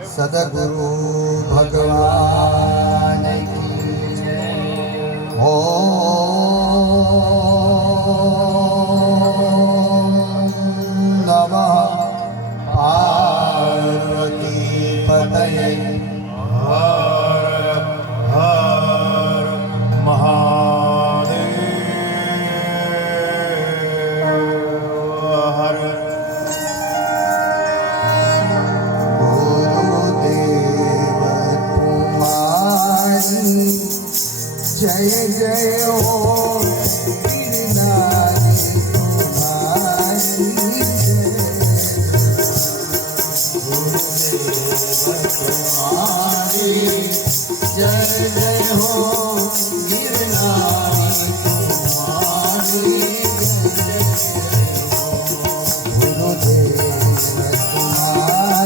सदगुरु भगवान की जय। ओम नमः पार्वती पतये हर हर महादेव हर। जय जय हो गिरनारी तुम्हारी जय। गुरुदेव तुम्हारी जय जय हो गिरनारी तुम्हारी जय हो। गुरुदेव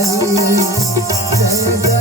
तुम्हारी जय जय हो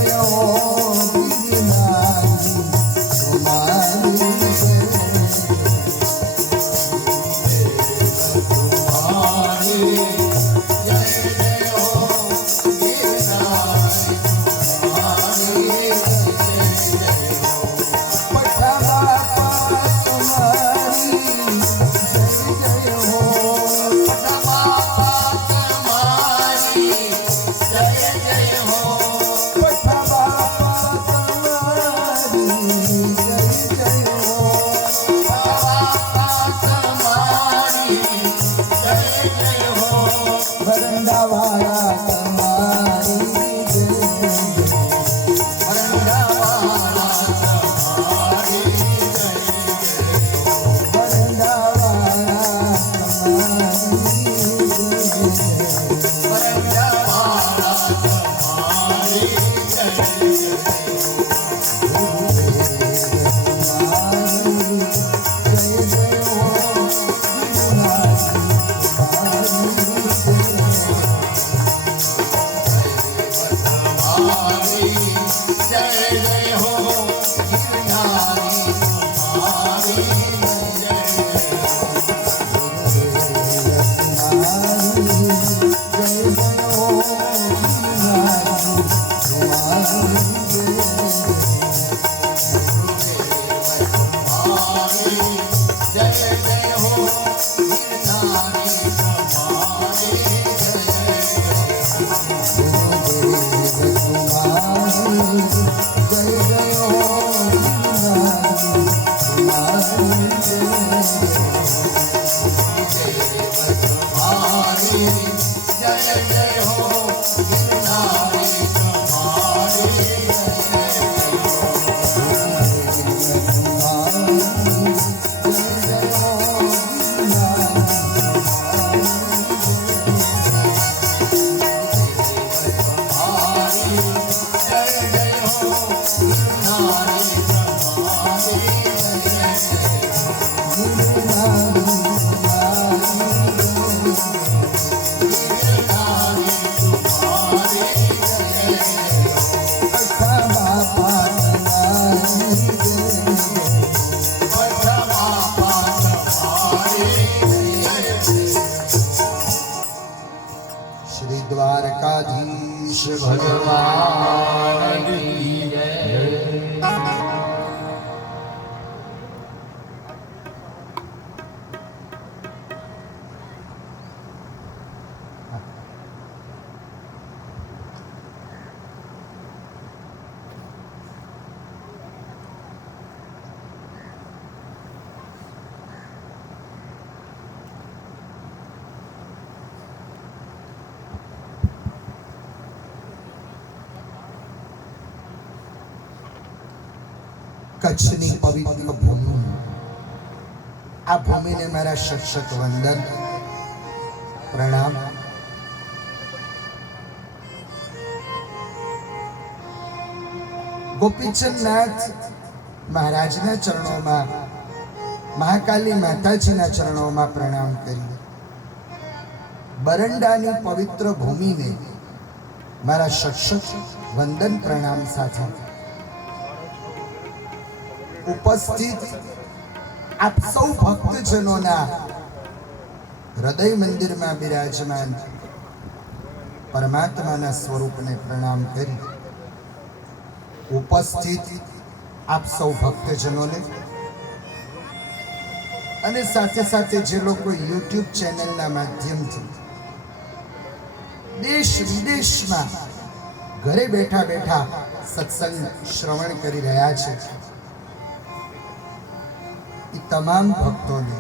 गिरनारी तुम्हारी श्री द्वारकाधीश भगवान की जय। कच्छनी पवित्र भूमि, आ भूमि ने मेरा शत वंदन प्रणाम। गोपीचंद नाथ महाराज ना चरणों में, महाकाली माताजी ना चरणों में प्रणाम करी। बरंडानी पवित्र भूमि ने मारा शत वंदन प्रणाम साथ उपस्थित आप सौ भक्तजनों हृदय मंदिर में विराजमान परमात्मा स्वरूप ने प्रणाम करी। ઉપસ્થિત આપ સૌ ભક્તજનોને અને સાથે સાથે જે લોકો યુટ્યુબ ચેનલના માધ્યમથી દેશ વિદેશમાં ઘરે બેઠા બેઠા સત્સંગ શ્રવણ કરી રહ્યા છે, એ તમામ ભક્તોને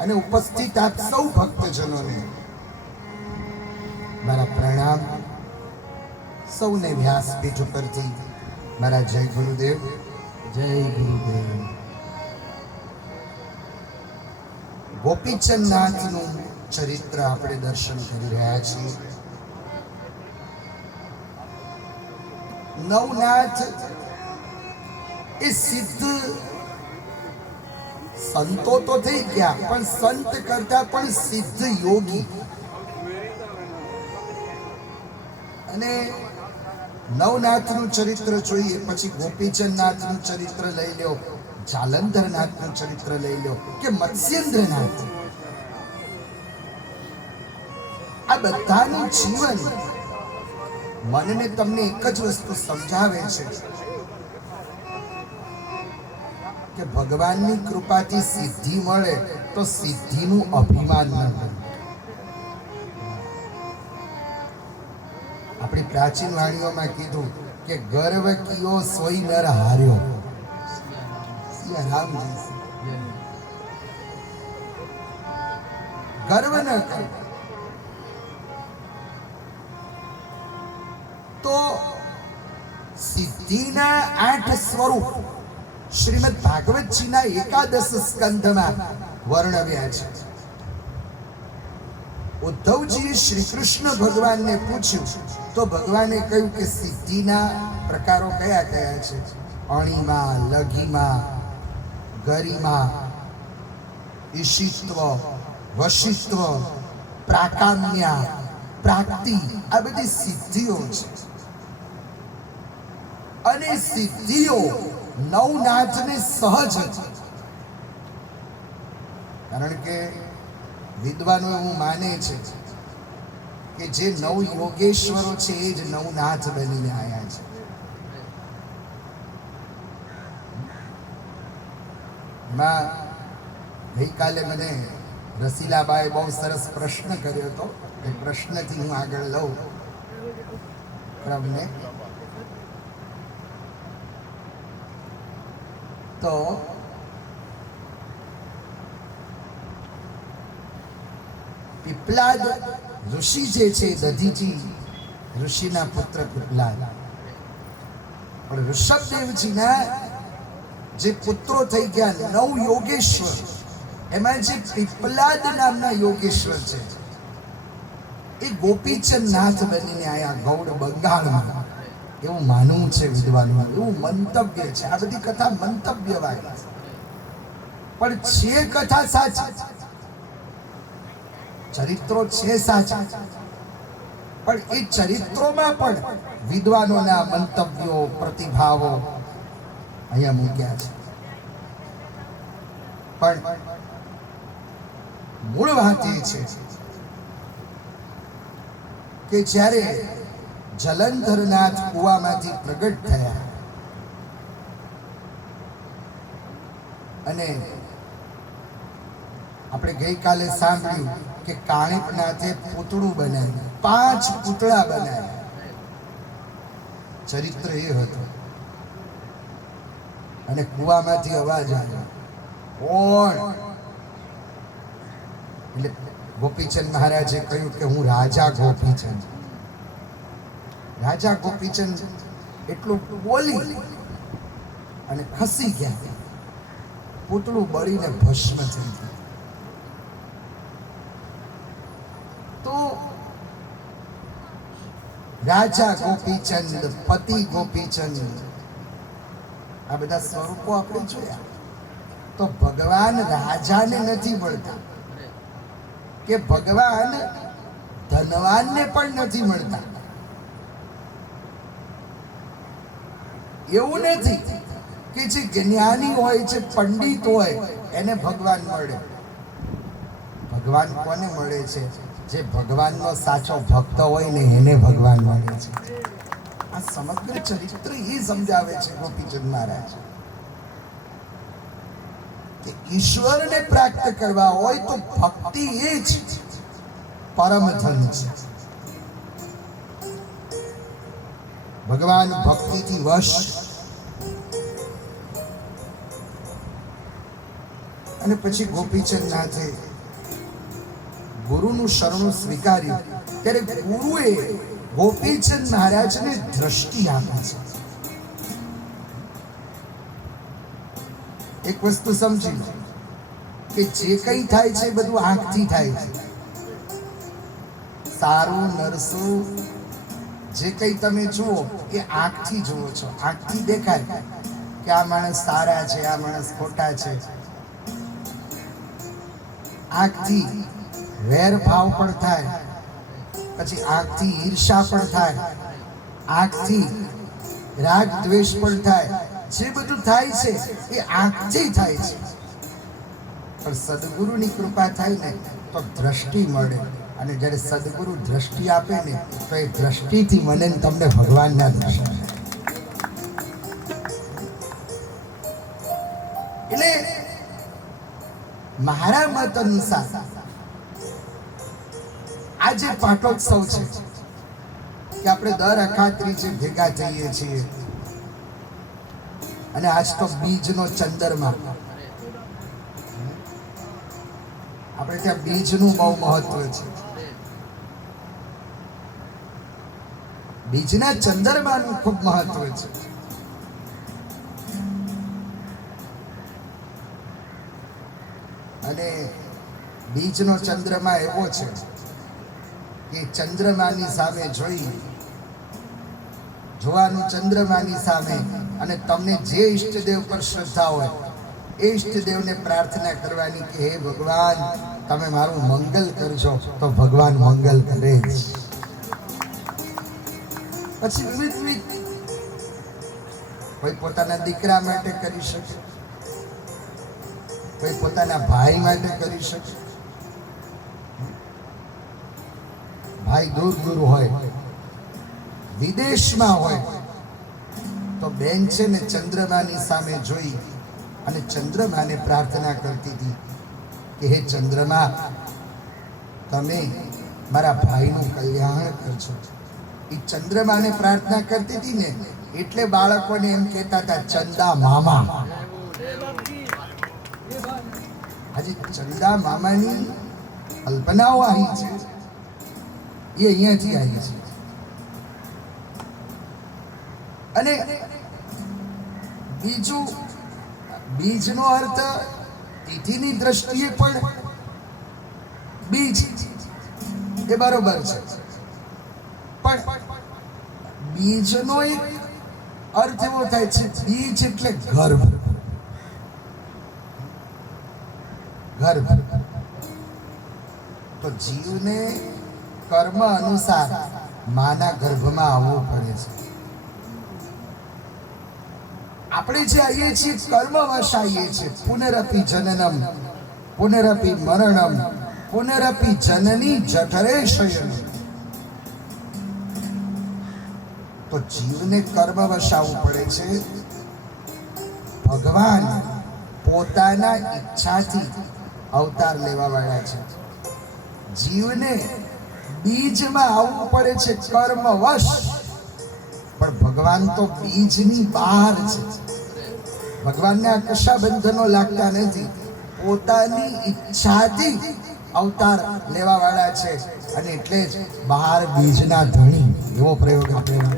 અને ઉપસ્થિત આપ સૌ ભક્તજનોને મારા પ્રણામ. સૌને વ્યાસપીઠ ઉપરથી મારા જય ગુરુદેવ. જય ગુરુદેવ. ગોપીચંદ નાથનું ચરિત્ર આપણે દર્શન કરી રહ્યા છીએ. નવનાથ એ સિદ્ધ સંતો તો થઈ ગયા, પણ સંત કરતા પણ સિદ્ધ યોગી. અને નવનાથનું ચરિત્ર જોઈએ પછી ગોપીચંદનાથનું ચરિત્ર લઈ લો, જાલંધરનાથનું ચરિત્ર લઈ લો કે મત્સ્યેન્દ્રનાથ, આ બધાનું જીવન મનને તમને એક જ વસ્તુ સમજાવે છે કે ભગવાનની કૃપાથી સિદ્ધિ મળે તો સિદ્ધિનું અભિમાન ન કરવું. આપણી પ્રાચીન વાણીઓમાં કીધું કે ગર્વ કિયો સોઈ નર હાર્યો. રામજી ગર્વ ન કર. તો સિદ્ધિના 8 સ્વરૂપ શ્રીમદ ભાગવતજીના 11 સ્કંધમાં વર્ણવ્યા છે. ઉદ્ધવજીએ શ્રી કૃષ્ણ ભગવાનને પૂછ્યું તો ભગવાને કહ્યું કે સિદ્ધિના પ્રકારો કયા કયા છે? અણિમા, લઘિમા, ગરિમા, ઈશિત્વ, વશિત્વ, પ્રાકામ્યા, પ્રાપ્તિ, આ બધી સિદ્ધિઓ છે. અને સિદ્ધિઓ નવનાથને સહજ હતી. કારણ કે વિદ્વાનો એવું માને છે કે જે નવ યોગેશ્વરો છે એ જ નવનાથ બનીને આવ્યા છે. માં ગઈકાલે મને રસીલાબાએ બહુ સરસ પ્રશ્ન કર્યો હતો. એ પ્રશ્નથી હું આગળ લઉં ક્રમને. તો પીપલાદ ઋષિ જે છે, દધીચી ઋષિના પુત્ર પીપલાદ, પણ ઋષભદેવજીના જે પુત્રો થઈ ગયા 9 યોગેશ્વર, એમાં જે પીપલાદ નામના યોગેશ્વર છે એ ગોપીચંદ નાથ બનીને આયા ગૌડ બંગાળમાં, એવું માનવું છે વિદ્વાનો, એવું મંતવ્ય છે. આ બધી કથા મંતવ્ય વાળી પણ છે, કથા સાચી, ચરિત્રો છે સાચા, પણ એ ચરિત્રોમાં પણ વિદ્વાનોના મંતવ્યો, પ્રતિભાવો અહીંયા મૂક્યા છે. પણ મૂળ વાત એ છે કે જ્યારે જલંધરનાથ કુવામાંથી પ્રગટ થયા અને આપણે ગઈકાલે સાંભળ્યું કે કાણિકનાથે પૂતળું બનાવ્યું, 5 પૂતળા બનાવ્યા. ચરિત્ર એ હતું. અને કુવામાંથી અવાજ આવ્યો, કોણ? એટલે ગોપીચંદ મહારાજે કહ્યું કે હું રાજા ગોપીચંદ. રાજા ગોપીચંદ એટલું બોલી અને ખસી ગયા. પૂતળું બળીને ભસ્મ થઈ ગયું. તો રાજા ગોપીચંદ, પતિ ગોપીચંદ, આ બધા સ્વરૂપો આપણે જોયા. તો ભગવાન રાજાને નથી મળતા, કે ભગવાન ધનવાનને પણ નથી મળતા. એવું નથી કે જે જ્ઞાની હોય, જે પંડિત હોય એને ભગવાન મળે. ભગવાન કોને મળે છે? જે ભગવાનનો સાચો ભક્ત હોય ને એને ભગવાન મળે છે. આ સમગ્ર ચરિત્ર એ સમજાવે છે ગોપીચંદ મહારાજ કે ઈશ્વરને પ્રાપ્ત કરવા હોય તો ભક્તિ એ જ પરમ ધન છે. ભગવાન ભક્તિથી વશ અને પછી ગોપીચંદ નાથે ગુરુનું શરણું સ્વીકાર્યું ત્યારે ગુરુએ ગોપીચંદ મહારાજને દ્રષ્ટિ આપી છે. એક વસ્તુ સમજી લો કે જે કંઈ થાય છે બધું આંખથી થાય છે. સારું નરસું જે કંઈ તમે જુઓ એ આંખથી જુઓ છો. આંખથી દેખાય કે આ માણસ સારા છે, આ માણસ ખોટા છે. આંખથી વેર ભાવ પણ થાય, પછી આંખથી ઈર્ષા પણ થાય, આંખથી રાગ દ્વેષ પણ થાય. જે બધું થાય છે એ આંખથી થાય છે. પણ સદગુરુની કૃપા થાય ને તો દ્રષ્ટિ મળે, અને જ્યારે સદગુરુ દ્રષ્ટિ આપે ને તો એ દ્રષ્ટિથી મને ને તમને ભગવાનના દર્શન થાય. એટલે મારા મત અનુસાર આ જે પાટોત્સવ છે કે આપણે દર અખાત્રીજે ભેગા થઈએ છીએ, અને આજ તો બીજનો ચંદ્રમા, આપણે ત્યાં બીજનું બહુ મહત્વ છે. બીજના ચંદ્રમાનું ખૂબ મહત્વ છે. અને બીજનો ચંદ્રમા એવો છે કે ચંદ્રમાની સામે જોવાનું ચંદ્રમાની સામે, અને તમને જે ઈષ્ટદેવ પર શ્રદ્ધા હોય એ ઈષ્ટદેવને પ્રાર્થના કરવાની કે હે ભગવાન તમે મારું મંગલ કરજો, તો ભગવાન મંગલ કરે જ. પછી વિવિધ કોઈ પોતાના દીકરા માટે કરી શકે, કોઈ પોતાના ભાઈ માટે કરી શકે. ભાઈ દૂર દૂર હોય, વિદેશમાં હોય, તો બેન છે ને ચંદ્રમાની સામે જોઈ અને ચંદ્રમાને પ્રાર્થના કરતી હતી કે હે ચંદ્રમા તમે મારા ભાઈનું કલ્યાણ કરજો. એ ચંદ્રમાને પ્રાર્થના કરતી હતી ને એટલે બાળકોને એમ કહેતા હતા ચંદા મામા. આજે ચંદા મામાની કલ્પનાઓ આવી છે, એ અહીંયાથી આવી છે. અને બીજું, બીજનો અર્થ તિથિની દ્રષ્ટિએ પણ બીજ એ બરોબર છે, પણ બીજનો એક અર્થ એવો થાય છે, બીજ એટલે ગર્ભ. ગર્ભ તો જીવને કર્મ અનુસાર માના ગર્ભમાં આવવું પડે છે. આપણે જે આવીએ છીએ કર્મવશ આવીએ છીએ. પુનરપી જનનમ પુનરપી મરણમ પુનરપી જનની જઠરે શયનમ. તો જીવને કર્મવશ આવવું પડે છે. ભગવાન પોતાના ઈચ્છાથી અવતાર લેવા વાળા છે. જીવને બીજમાં આવવું પડે છે કર્મવશ, પણ ભગવાન તો બીજની બહાર છે. ભગવાનને આ કશા બંધનો લાગતા નથી. પોતાની ઈચ્છાથી અવતાર લેવા વાળા છે, અને એટલે જ બહાર બીજના ધણી એવો પ્રયોગ આપણે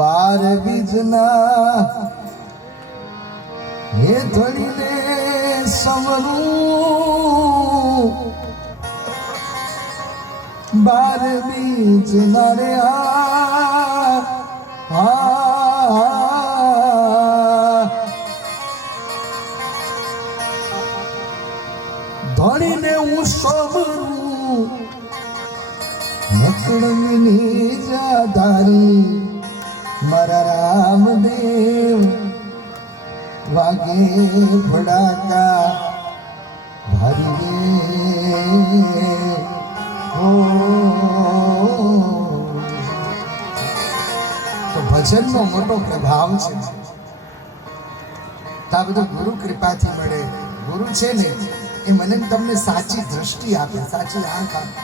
બાર બીજના હે ધણીને સમરું, બાર બીજના રે ધણીને હું સમરું, નકળંગની જાધારી મારા રામદેવ વાગે ભડાકા ભારી રે ભજનનો મોટો પ્રભાવ છે. તો આ બધું ગુરુ કૃપાથી મળે. ગુરુ છે ને એ મને ને તમને સાચી દ્રષ્ટિ આપે, સાચી આંખ આપે.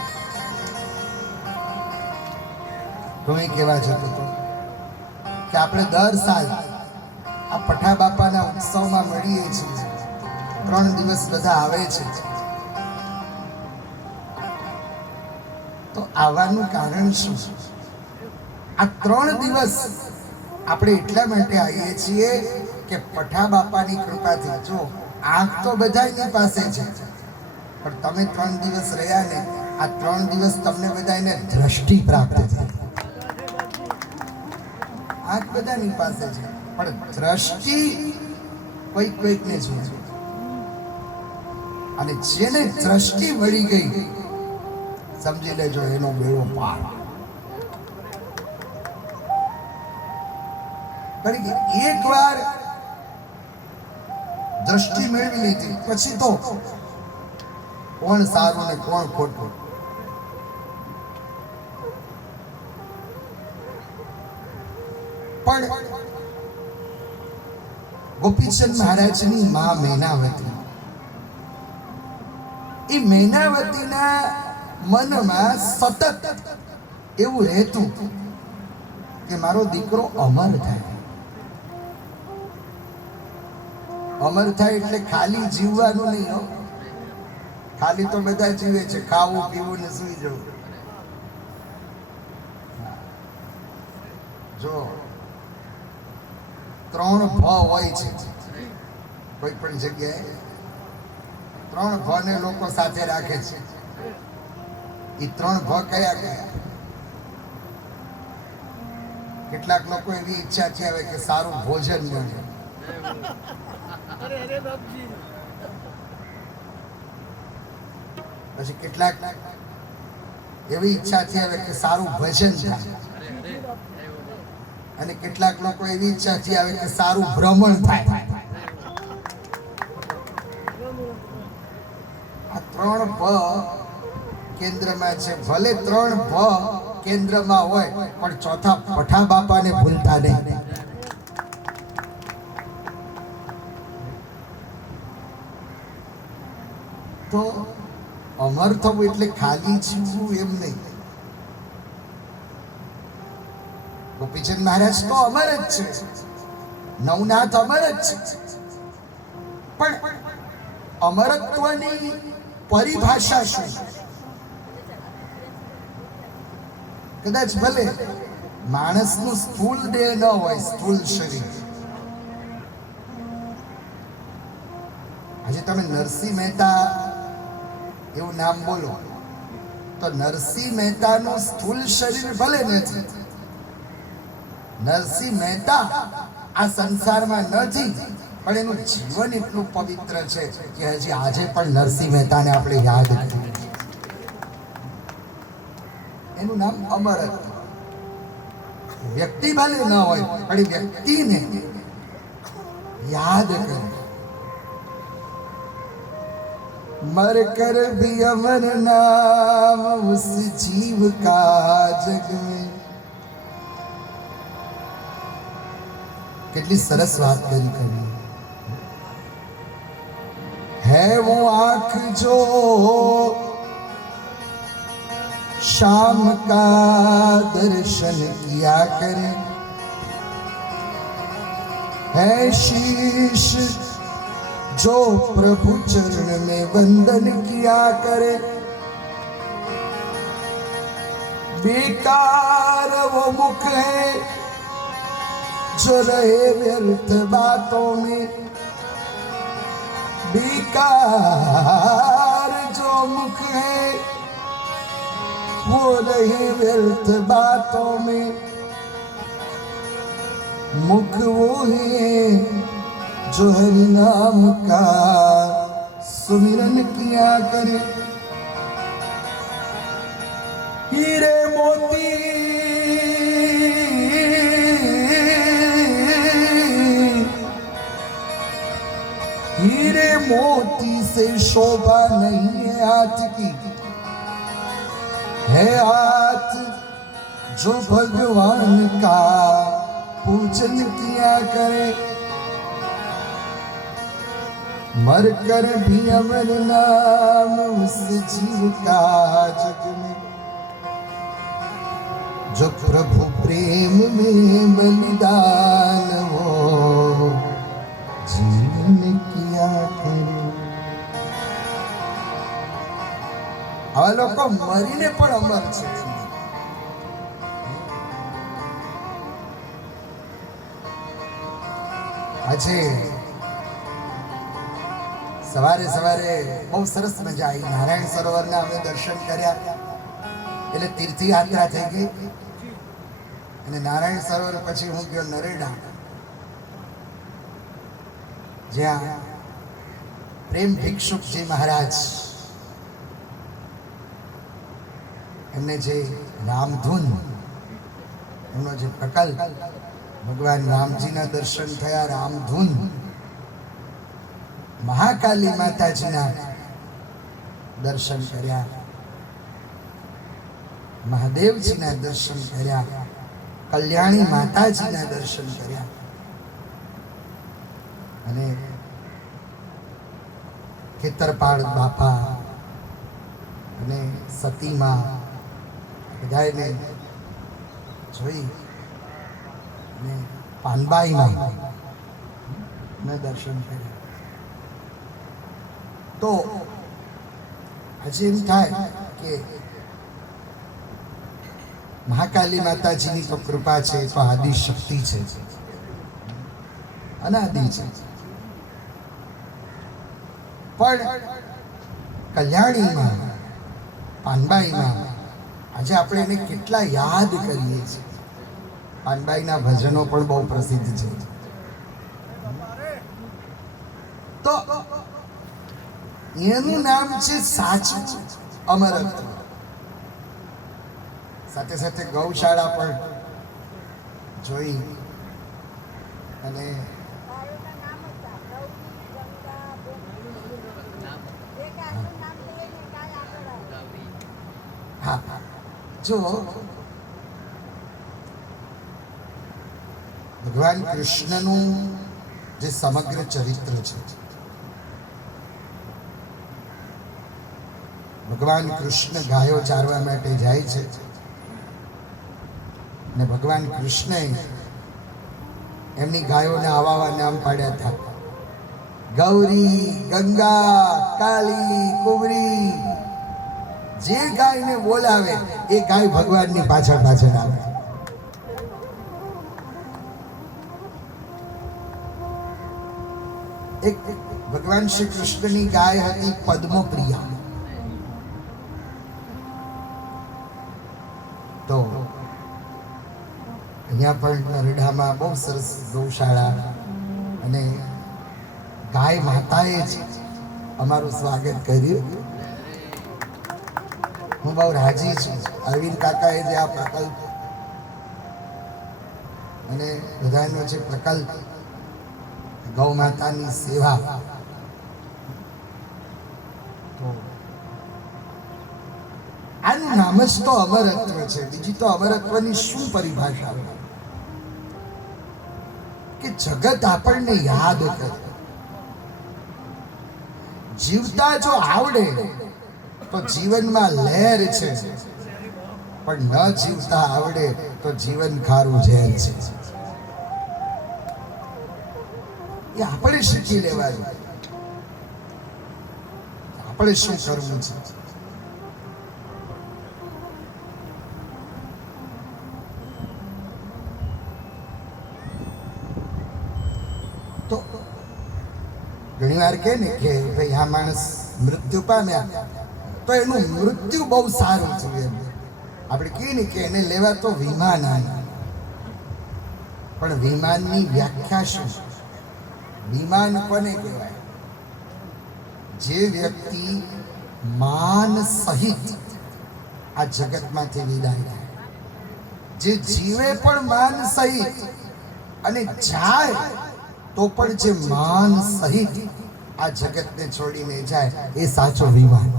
હું એ કહેવા જતો હતો કે આપણે દર સાલ આ પઠા બાપાના ઉત્સવમાં મળીએ છીએ. 3 દિવસ બધા આવે છે. તો આવવાનું કારણ શું? આ 3 દિવસ આપણે એટલા માટે આવીએ છીએ કે પઠા બાપાની કૃપાથી, જો આંખ તો બધાની પાસે છે, પણ તમે 3 દિવસ રહ્યા ને, આ 3 દિવસ તમને બધાને દ્રષ્ટિ પ્રાપ્ત થઈ. આંખ બધાની પાસે છે, પણ દ્રષ્ટિ કોઈકને જોઈએ. અને જેને દ્રષ્ટિ મળી ગઈ, સમજી લેજો એનો બેડો પાર. કારણ કે એકવાર દ્રષ્ટિ મેળવી લીધી પછી તો કોણ સારું ને કોણ ખોટું. પણ ગોપીચંદ મહારાજની માં મેનાવતી, એ મેનાવતીના મનમાં સતત એવું રહેતું કે મારો દીકરો અમર થાય. અમર થાય એટલે ખાલી જીવવાનું નહીં હો. ખાલી તો બધા જીવે છે, ખાવું પીવું ને સુઈ જવું. જો 3 ભ હોય છે કોઈ પણ જગ્યાએ. 3 ભ ને લોકો સાથે રાખે છે. એ 3 ભ કયા કયા? કેટલાક લોકો એવી ઈચ્છાથી આવે કે સારું ભોજન મળે. પછી કેટલાક એવી ઈચ્છાથી આવે કે સારું ભજન થાય. અને કેટલાક લોકો એવી ઈચ્છાથી આવે કે સારું ભ્રમણ થાય. આ 3 ભ કેન્દ્રમાં છે. ભલે 3 ભ કેન્દ્રમાં હોય, પણ ચોથા પઠા બાપાને ભૂલતા નહીં. તો અમર થવું એટલે ખાલી જીવવું એમ નહીં. ગોપીચંદ મહારાજ તો અમર જ છે, નવનાથ અમર જ છે. પણ અમરત્વની પરિભાષા શું? કદાચ ભલે માણસનું સ્થૂળ દેહ ન હોય, સ્થૂળ શરીર. આજે તમે નરસિંહ મહેતા એવું નામ બોલો તો નરસિંહ મહેતાનું સ્થૂળ શરીર ભલે નથી. નરસિંહ મહેતા આ સંસારમાં નથી, પણ એનું જીવન એટલું પવિત્ર છે કે હજી આજે પણ નરસિંહ મહેતાને આપણે યાદ કરીએ. એનું નામ અમરત્વ. વ્યક્તિ ભલે ન હોય, પણ એ વ્યક્તિને યાદ કરે. मर कर भी अमर नाम उस जीव का जग में. कितनी सरस बात करी. है वो आँख जो शाम का दर्शन किया करे, है शीश जो प्रभु चरण में वंदन किया करे. बेकार वो मुख है जो रहे व्यर्थ बातों में. बेकार जो मुख है वो रहे व्यर्थ बातों में. मुख वो है जो हरि नाम का सुमिरन किया करे. हीरे मोती हीरे मोती से शोभा नहीं है हाथ की, है हाथ जो भगवान का पूजन किया करे, मर कर भी अमर नाम उस जीव का जग में, जो प्रभु प्रेम में बलिदान वो जीवन किया करे। આ લોકો મરીને પણ અમર છે. આજે સવારે સવારે બહુ સરસ મજા આવી. નારાયણ સરોવરના અમે દર્શન કર્યા એટલે તીર્થયાત્રા થઈ ગઈ. અને નારાયણ સરોવર પછી હું ગયો નરેડા, જ્યાં પ્રેમ ભિક્ષુકજી મહારાજ એમને જે રામધૂન, એમનો જે પ્રકલ્પ, ભગવાન રામજીના દર્શન થયા, રામધૂન, મહાકાલી માતાજીના દર્શન કર્યા, મહાદેવજીના દર્શન કર્યા, કલ્યાણી માતાજીના દર્શન કર્યા. અને ખેતરપાળ બાપા અને સતીમાં બધાને જોઈ અને પાનબાઈમાં મેં દર્શન કર્યા. તો આજે એમ થાય કે મહાકાલી માતાજીની તો કૃપા છે, તો આદિ શક્તિ છે, અનાદિ છે. પણ કલ્યાણીમાં, પાનબાઈમાં આજે આપણે એને કેટલા યાદ કરીએ છીએ. પાનબાઈના ભજનો પણ બહુ પ્રસિદ્ધ છે. તો એનું નામ છે સાચું અમરત્વ. સાથે સાથે ગૌશાળા પણ જોઈ અને હા, જો ભગવાન કૃષ્ણનું જે સમગ્ર ચરિત્ર છે, ભગવાન કૃષ્ણ ગાયો ચારવા માટે જાય છે ને ભગવાન કૃષ્ણએ એમની ગાયોને આવા નામ પાડ્યા હતા: ગૌરી, ગંગા, કાળી, કુંવરી. જે ગાયને બોલાવે એ ગાય ભગવાનની પાછળ પાછળ આવે. એક ભગવાન શ્રી કૃષ્ણની ગાય હતી પદ્મપ્રિયા. તો અહીંયા પણ નરેડામાં બહુ સરસ ગૌશાળા અને ગાય માતાએ જ અમારું સ્વાગત કર્યું. હું બહુ રાજી છું. અરવિંદ કાકાએ જે આ પ્રકલ્પ અને બધાનો જે પ્રકલ્પ ગૌ માતાની સેવા, તો આનું નામ જ તો અમરત્વ છે. બીજી તો અમરત્વની શું પરિભાષા? કે જગત આપણને યાદ કરે. જીવતા જો આવડે તો જીવનમાં લહેર છે, પણ ન જીવતા આવડે તો જીવન ખારું ઝેર છે. એ આપણે શીખી લેવાનું. આપણે શું કરવું છે? તો ઘણી વાર કહે ને કે ભાઈ આ માણસ મૃત્યુ પામ્યા તો એનું મૃત્યુ બહુ સારું થયું. એમ આપણે કહીએ ને કે એને લેવા તો વિમાન આવ્યા. પણ વિમાનની વ્યાખ્યા શું? વિમાન કોને કહેવાય? જે વ્યક્તિ માન સહિત આ જગતમાંથી વિદાય થાય, જે જીવે પણ માન સહિત અને જાય તો પણ જે માન સહિત આ જગતને છોડીને જાય, એ સાચો વિમાન.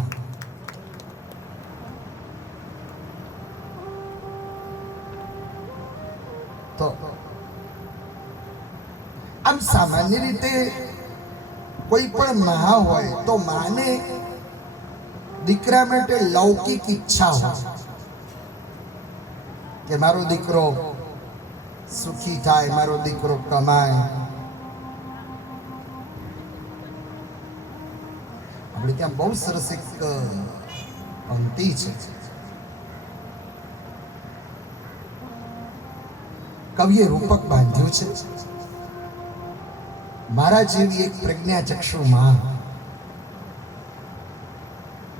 તો આમ સામાન્ય રીતે કોઈ પણ મા હોય તો માને દીકરા માટે લૌકિક ઈચ્છા હોય કે મારો દીકરો સુખી થાય, મારો દીકરો કમાય. આપણે ત્યાં બહુ સરસ એક પંક્તિ છે. કવિએ રૂપક બાંધ્યું છે. મારા જેવી એક પ્રજ્ઞાચક્ષુ માં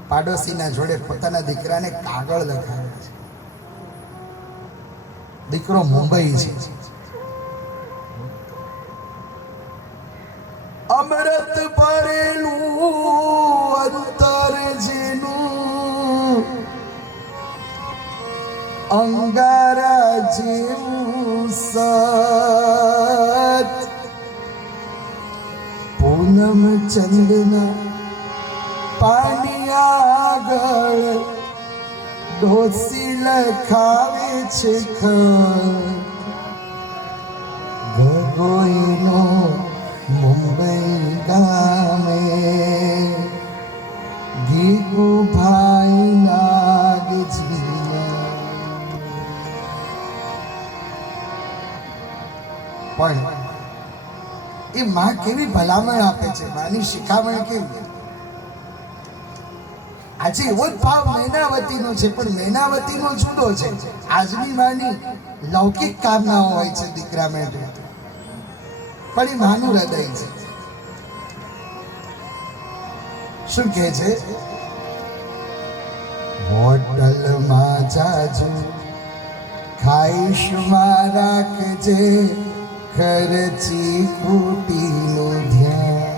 પાડોશીના જોડે પોતાના દીકરાને કાગળ લખાવે છે. દીકરો મુંબઈ છે. અમૃત ભરેલું અંતર જેનું અંગારા જેવું સત, પૂનમ ચંદના પાણી આગળ ડોસી લખાવે છે ગગોઈનો મુંબઈ ગામે ગીગુ ભાઈ નાગજીના. પણ એ માં કેવી ભલામણ આપે છે, માની શિખામણ કેવી. આજે એવો જ ભાવ મૈનાવતીનો છે, પણ મૈનાવતીનો જુદો છે. આજની માની લૌકિક કામનાઓ હોય છે દીકરા માટે, પણ એ માનું હૃદય છે. શું કહે છે? હોટલમાં જાજુ ખાઈશમાં રાખજે ખર્ચી ખૂટીનું ધ્યાન.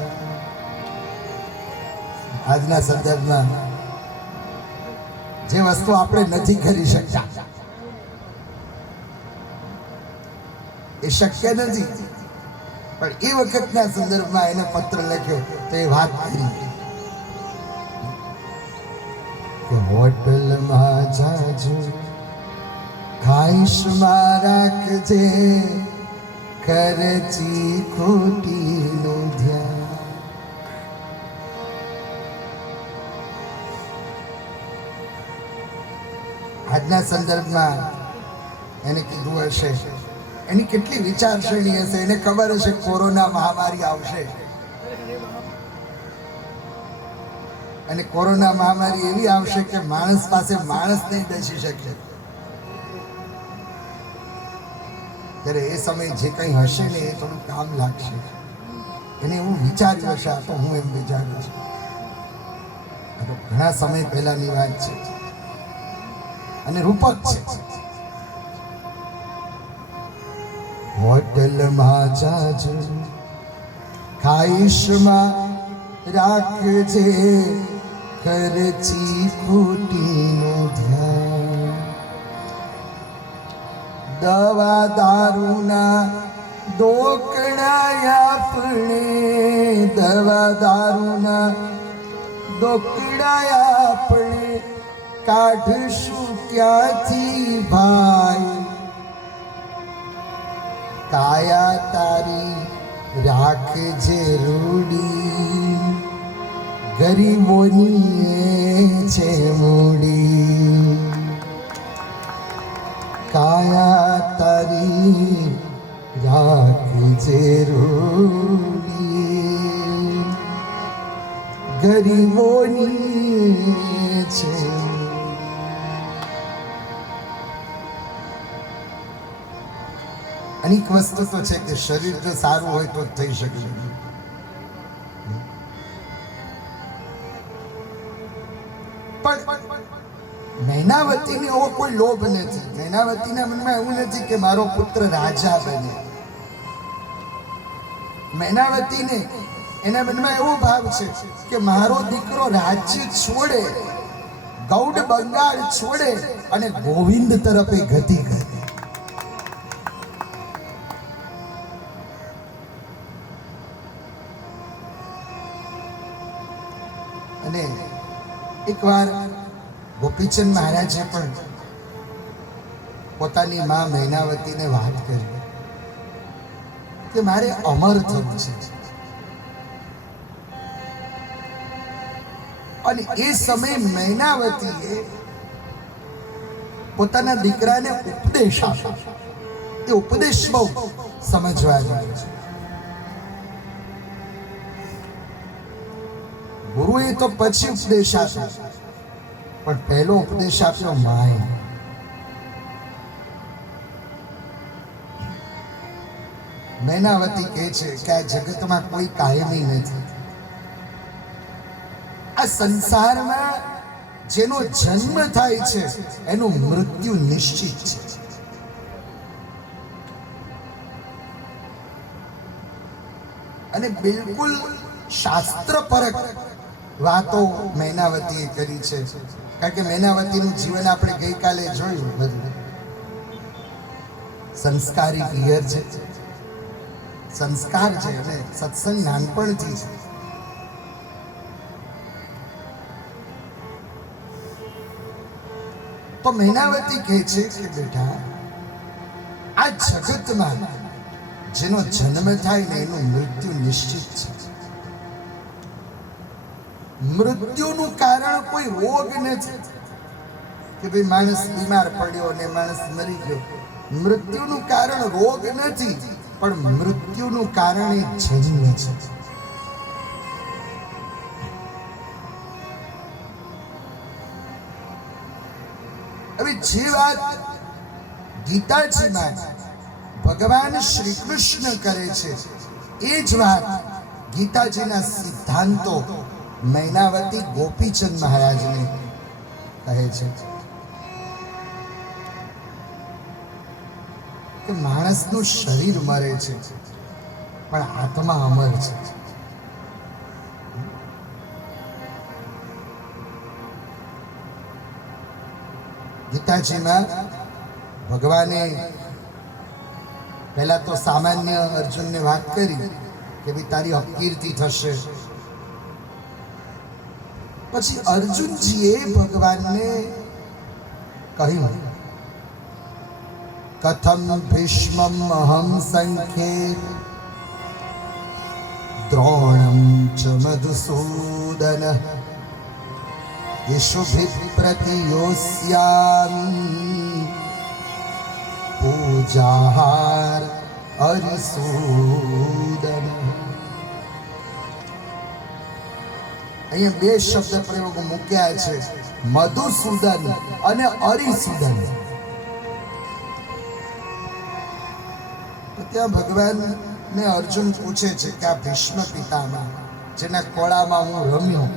આજના સંદર્ભમાં જે વસ્તુ આપણે નથી કરી શકતા એ શક્ય નથી, પણ એ વખતના સંદર્ભમાં એને પત્ર લખ્યો તો એ વાત કરી કે હોટલમાં જાજુ ખાઈશમાં રાખજે ખર્ચી ખોટીનું ધ્યાન. આજના સંદર્ભમાં એને કીધું હશે, એની કેટલી વિચારસરણી હશે. એને ખબર હશે કોરોના મહામારી આવશે, અને કોરોના મહામારી એવી આવશે કે માણસ પાસે માણસ નહીં બેસી શકે. ત્યારે એ સમયે જે કંઈ હશે ને એ થોડું કામ લાગશે. એને એવું વિચાર્યું હશે. આ તો હું એમ વિચારું છું, આ તો ઘણા સમય પહેલાની વાત છે અને રૂપક છે. હોટલમાં જાજુ ખાઈશમાં રાખજે ખર્ચી ખૂટીનું ધ્યાન. દવા દારૂના દોકડા આપણે, દવા દારૂના દોકડા આપણે કાઢશું ક્યાંથી ભાઈ. કાયા તારી રાખજે રૂડી, ગરીબોની છે મૂડી. કાયા તારી રાખજે રૂડી, ગરીબોની છે. અનેક વસ્તુ તો છે કે શરીર જો સારું હોય તો થઈ શકે. પણ મૈનાવતીને એવો કોઈ લોભ નથી. મૈનાવતીના મનમાં એવું નથી કે મારો પુત્ર રાજા બને. મૈનાવતીને એના મનમાં એવો ભાવ છે કે મારો દીકરો રાજ્ય છોડે, ગૌડ બંગાળ છોડે અને ગોવિંદ તરફે ગતિ કરે. અને એકવાર ગોપીચંદ મહારાજે પણ પોતાની મા મૈનાવતીને વાત કરી કે મારે અમર થવું છે. અને એ સમયે મૈનાવતીએ પોતાના દીકરાને ઉપદેશ આપ્યો. એ ઉપદેશ બહુ સમજવા જેવો છે. ગુરુએ તો પછી ઉપદેશ આપ્યો, પણ પહેલો ઉપદેશ આપ્યો માય. મૈનાવતી કહે છે કે આ જગતમાં કોઈ કાયમી નથી. આ સંસારમાં જેનો જન્મ થાય છે એનું મૃત્યુ નિશ્ચિત છે. અને બિલકુલ શાસ્ત્ર પરક વાતો મૈનાવતીએ કરી છે. કારણ કે મૈનાવતીનું જીવન આપણે ગઈકાલે જોયું. બધું સંસ્કારી પિયર છે, સંસ્કાર છે, અને સત્સંગ નાનપણથી છે. તો મૈનાવતી કહે છે કે બેટા, આ જગતમાં જેનો જન્મ થાય ને એનું મૃત્યુ નિશ્ચિત છે. મૃત્યુનું કારણ કોઈ રોગ નથી કે ભાઈ માણસ બીમાર પડ્યો ને માણસ મરી ગયો. મૃત્યુનું કારણ રોગ નથી, પણ મૃત્યુનું કારણ એ જન્મ છે. હવે જે વાત ગીતાજીમાં ભગવાન શ્રી કૃષ્ણ કરે છે એ જ વાત ગીતાજીના સિદ્ધાંતો મૈનાવતી ગોપીચંદ મહારાજને કહે છે કે માણસનું શરીર મરે છે પણ આત્મા અમર છે. ગીતાજીમાં ભગવાને પહેલા તો સામાન્ય અર્જુનને વાત કરી કે ભાઈ તારી અપકીર્તિ થશે. પછી અર્જુનજીએ ભગવાનને કહ્યું કથમ ભીષ્મમ અહમ સંખ્યે દ્રોણમ ચ મધુસૂદન યશુભિ પ્રતિયોસ્યામિ પૂજાહાર અરિસૂદન. અહીંયા બે શબ્દ પ્રયોગો મૂક્યા છે, મધુસૂદન અને અરિસૂદન. તો ત્યાં ભગવાનને અર્જુન પૂછે છે કે આ ભીષ્મ પિતામહ જેના ખોળામાં હું રમ્યો,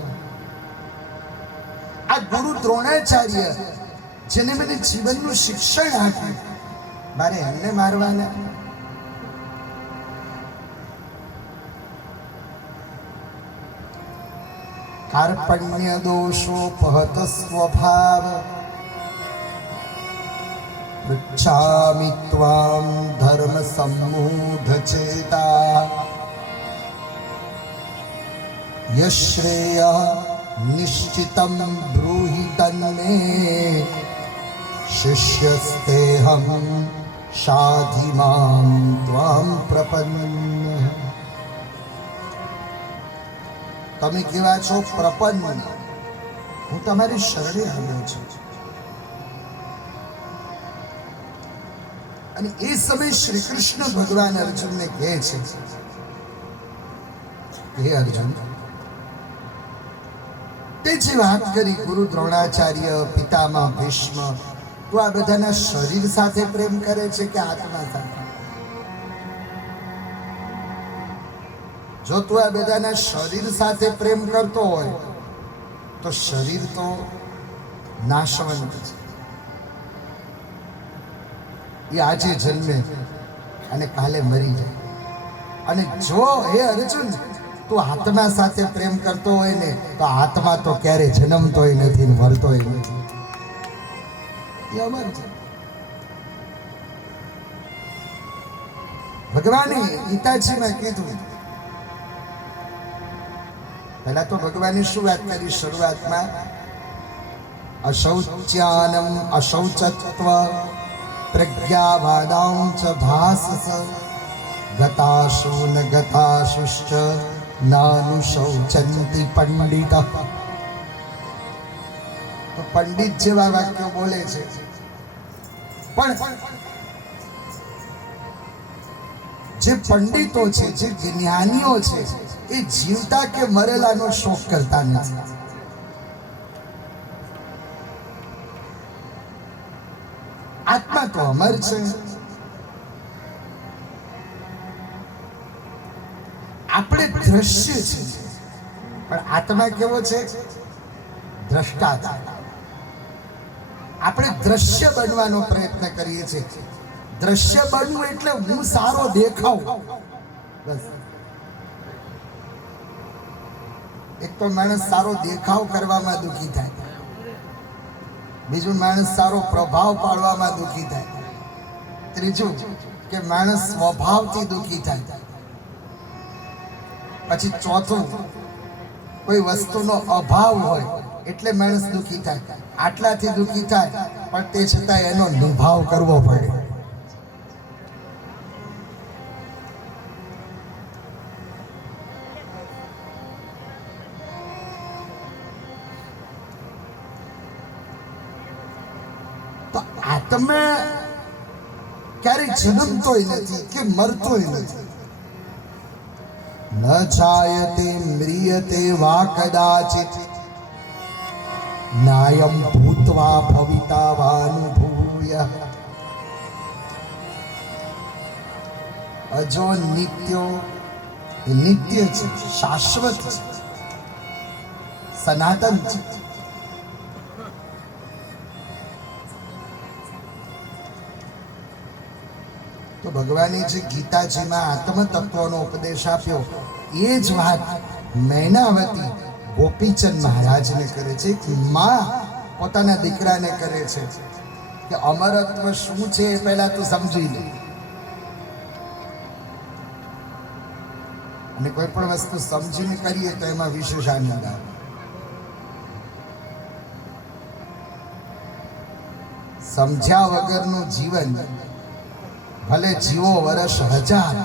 આ ગુરુ દ્રોણાચાર્ય જેને મને જીવનનું શિક્ષણ આપ્યું, મારે એમને મારવાના? કાર્પણ્ય દોષોપહત સ્વભાવ પૃચ્છામિ ત્વામ ધર્મ સમ્મૂઢ ચેતા યશ્રેય નિશ્ચિતમ બ્રૂહિ તન્મે શિષ્યસ્તેહમ શાધિ મામ ત્વામ પ્રપન્ન. તમે કેવા છો? પ્રપન્ન. હું તમારી શરણે આવ્યો છું. અને એ સમયે શ્રી કૃષ્ણ ભગવાન અર્જુનને કહે છે હે અર્જુન, તે જે વાત કરી ગુરુ દ્રોણાચાર્ય, પિતામહ ભીષ્મ, તું આ બધાના શરીર સાથે પ્રેમ કરે છે કે આત્મા સાથે? જો તું આ બધાના શરીર સાથે પ્રેમ કરતો હોય તો શરીર તો નાશવંત છે. એ આજે જન્મે અને કાલે મરી જાય. અને જો હે અર્જુન તું આત્મા સાથે પ્રેમ કરતો હોય ને તો આત્મા તો ક્યારે જન્મતોય નથી ને મરતોય નથી. એ અમર છે. ભગવાને ગીતાજીમાં કીધું, પહેલા તો ભગવાને શું વાત કરી શરૂઆતમાં? અશૌચ્યાનમ અશૌચત્વ પ્રજ્ઞાવાદાં ચ ભાસસ ગતાશુ ન ગતાશુશ્ચ નાનુશૌચંતિ પંડિત. તો પંડિત જેવા વાક્યો બોલે છે, પણ જે પંડિતો છે, જે જ્ઞાનીઓ છે, એ જીવતા કે મરેલાનો શોક કરતા નથી. આત્મા તો અમર છે. આપણે દ્રશ્ય છે, પણ આત્મા કેવો છે? દ્રષ્ટા છે. આપણે દ્રશ્ય બનવાનો પ્રયત્ન કરીએ છીએ. દ્રશ્ય બનવું એટલે હું સારો દેખાઉં, બસ. એક તો માણસ સારો દેખાવ કરવામાં દુઃખી થાય, બીજું માણસ સારો પ્રભાવ પાડવામાં દુઃખી થાય, ત્રીજું કે માણસ સ્વભાવથી દુઃખી થાય, પછી ચોથું કોઈ વસ્તુનો અભાવ હોય એટલે માણસ દુઃખી થાય. આટલાથી દુઃખી થાય, પણ તે છતાં એનો નિભાવ કરવો પડે. તો આત્મા ક્યારેય જન્મતોય નથી કે મરતોય નથી. ન જાયતે મ્રિયતે વા કદાચિત નાયમ ભૂત્વા ભવિતા વાનુભૂય. અજો નિત્યો, નિત્ય છે, શાશ્વત છે, સનાતન છે. તો ભગવાને જે ગીતાજીમાં આત્મ તત્વનો ઉપદેશ આપ્યો, એ જ વાત મૈનાવતી ગોપીચંદ મહારાજને કરે છે. એક માં પોતાના દીકરાને કરે છે કે અમરત્વ શું છે એ પહેલા તું સમજી લે, અને કોઈ પણ વસ્તુ સમજીને કરીએ તો એમાં વિશેષ આનંદ આવે. સમજ્યા વગરનું જીવન ભલે જીવો વર્ષ 1000,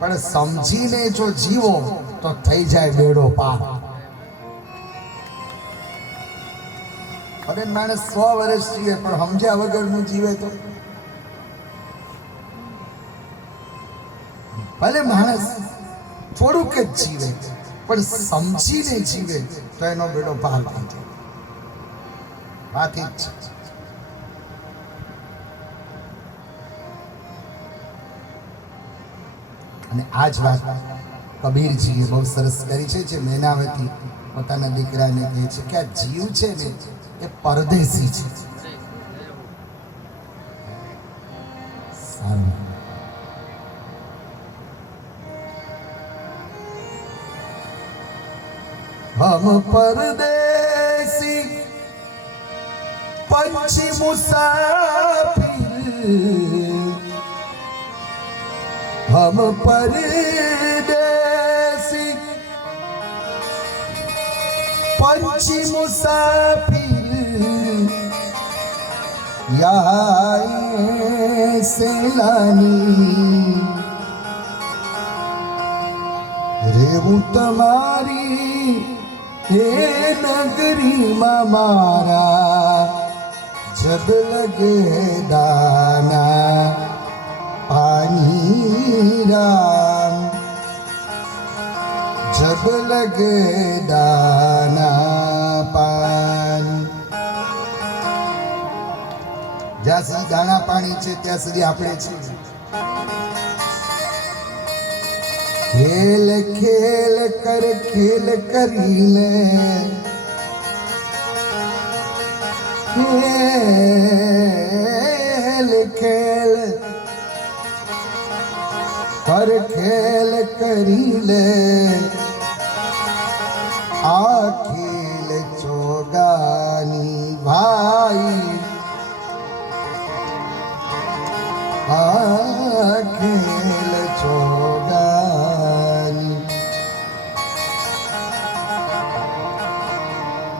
પણ સમજીને જો જીવો તો થઈ જાય બેડો પાર. અને માણસ 100 વર્ષ જીવે પણ સમજ્યા વગરનું જીવે તો ભલે માણસ થોડુંક જ જીવે, પણ સમજીને જીવે તો એનો બેડો પાર થઈ જાય. વાત જ છે. અને આ જ વાત કબીરજીએ બહુ સરસ કરી છે, જે મૈનાવતી પોતાના દીકરાને કહે છે કે આ જીવ છે ને એ પરદેશી છે. સારું. હમ પરદેશી પંછી મુસાફિર, हम परदेसी पंछी मुसाफिर, यहाँ सैलानी रेवू तमारी हे नगरी मारा, जब लगे दाना पानी राम, जब लगे दाना पानी. જ્યાં સુધી દાણા પાણી છે ત્યાં સુધી આપણે છીએ. ખેલ ખેલ કર ખેલ કરીને, ખેલ ખેલ कर खेल करी ले, आ खेल चोगानी भाई, आ खेल चोगानी.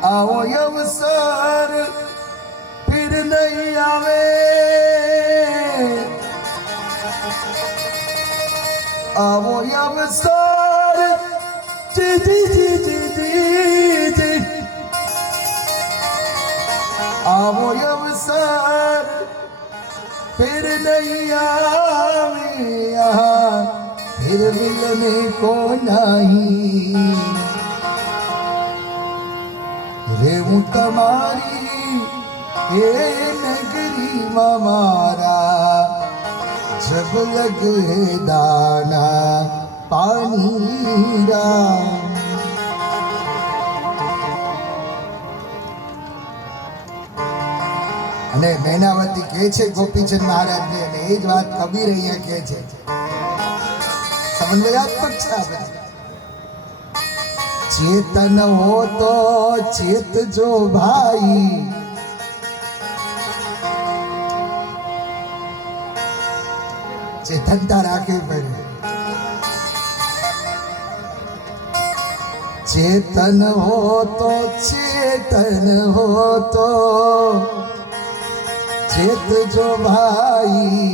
आओ अवसर फिर नहीं आवे, આવો અવસર જી જી જી જી જી જી આવો અવસર फिर नहीं आवे यहाँ फिर मिलने को नहीं रेहूं તમારી એ નગરીમાં મારા જબ લગે દાના પાણી રા અને મૈનાવતી કહે છે ગોપીચંદ મહારાજને અને એ જ વાત કબીર અહીંયા કહે છે સમન્વયાત્મક છે આ બધું ચેતન હો તો ચેતજો ભાઈ ચેતનતા રાખવી પડે ચેતન હો તો ચેતજો ભાઈ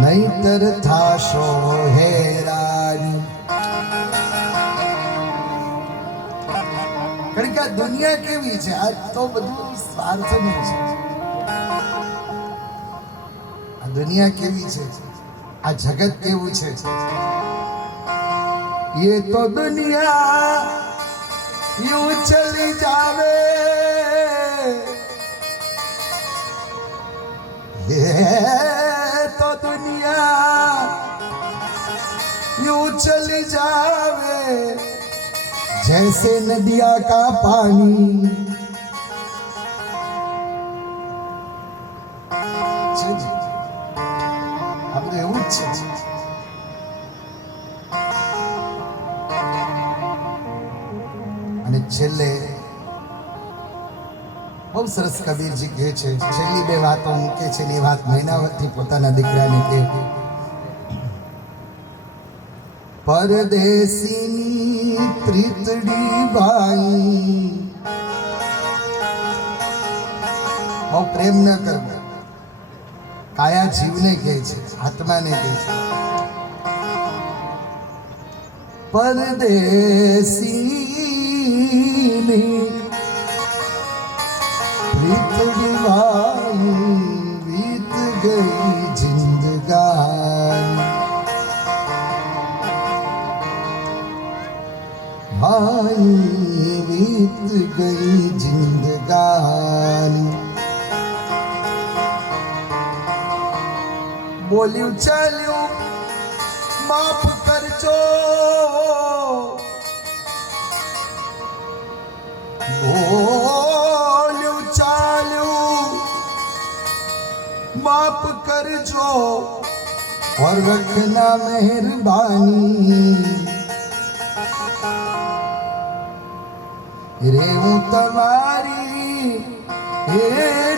નહીતર થાશો હેરાન કારણ કે આ દુનિયા કેવી છે આ તો બધું સ્વાર્થનું છે આ દુનિયા કેવી છે આ જગત કેવું છે ये तो दुनिया यूं चली जावे ये तो दुनिया यूं चली जावे जैसे नदिया का पानी આપણે એવું જ છે અને છેલ્લે બહુ સરસ કબીરજી કહે છે છેલ્લી બે વાતો મૂકે છે એ વાત મૈનાવતી પોતાના દીકરાને કહે પરદેશીની પ્રીતડી ભાઈ બહુ પ્રેમ ન કરવો કાયા જીવને કહે છે આત્માને કહે છે પરદેશીની પ્રીતડી ભાઈ बीत गई जिंदगानी भाई बीत गई जिंदगानी बोल्યું ચાલ્યું માફ કરજો બોલ્યું ચાલ્યું માફ કરજો और रखना मेहरबानी रे હું તમારી એ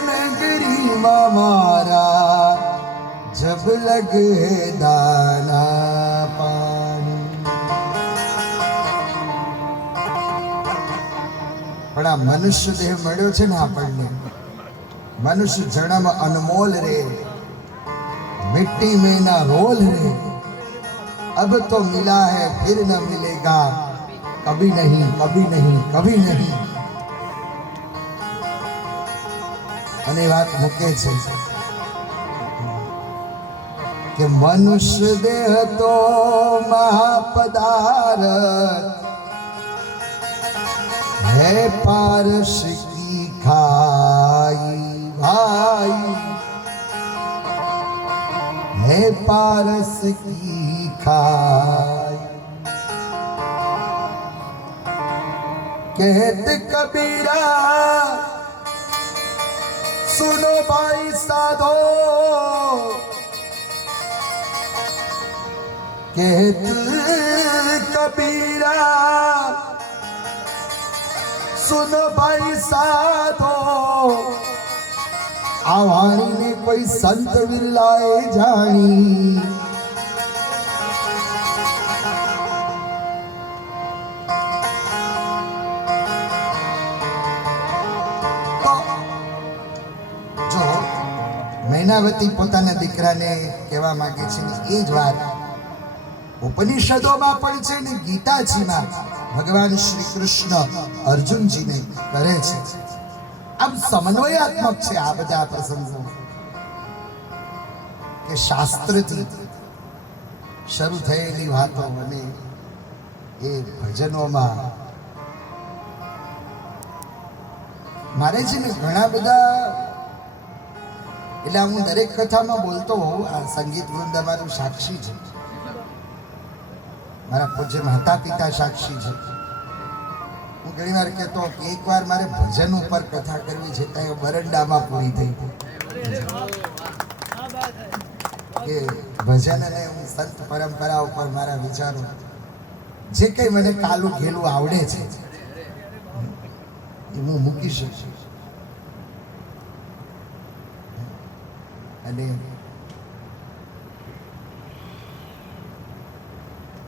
નગરીમાં મારા जब लगे दाना पानी પણ આ મનુષ્ય દેહ મળ્યો છે ને આપણને મનુષ્ય જન્મ અનમોલ રે मिट्टी में ना रोल रे अब तो मिला है फिर न मिलेगा कभी नहीं कभी नहीं कभी नहीं અને વાત મૂકે છે કે મનુષ્ય દેહ તો મહાપદાર્થ है पारस की खाई भाई है पारस की खाई कहत कबीरा सुनो भाई साधो कहत कबीरा सुनो भाई साधो आ वाणी ने कोई संत विरलाए जानी तो जो મૈનાવતી પોતાના દીકરાને કહેવા માંગે છે ને એ જ વાત ઉપનિષદોમાં પણ છે ને ગીતાજીમાં ભગવાન શ્રી કૃષ્ણ અર્જુનજીને કરે છે. આમ સમન્વયાત્મક છે આ બધા પ્રસંગો કે શાસ્ત્રથી શરૂ થયેલી વાતો અને એ ભજનોમાં મારે છે ને ઘણા બધા, એટલે હું દરેક કથામાં બોલતો હોઉં. આ સંગીત વૃંદ અમારું સાક્ષી છે, મારા પૂજ્ય માતા પિતા સાક્ષી છે. હું ઘણી વાર કહેતો કે એકવાર મારે ભજન ઉપર કથા કરવી છે, ત્યાં બરંડામાં પૂરી થઈ કે ભજન અને સંત પરંપરા ઉપર મારા વિચારો જે કંઈ મને કાલું ઘેલું આવડે છે એ હું મૂકી શકું. અને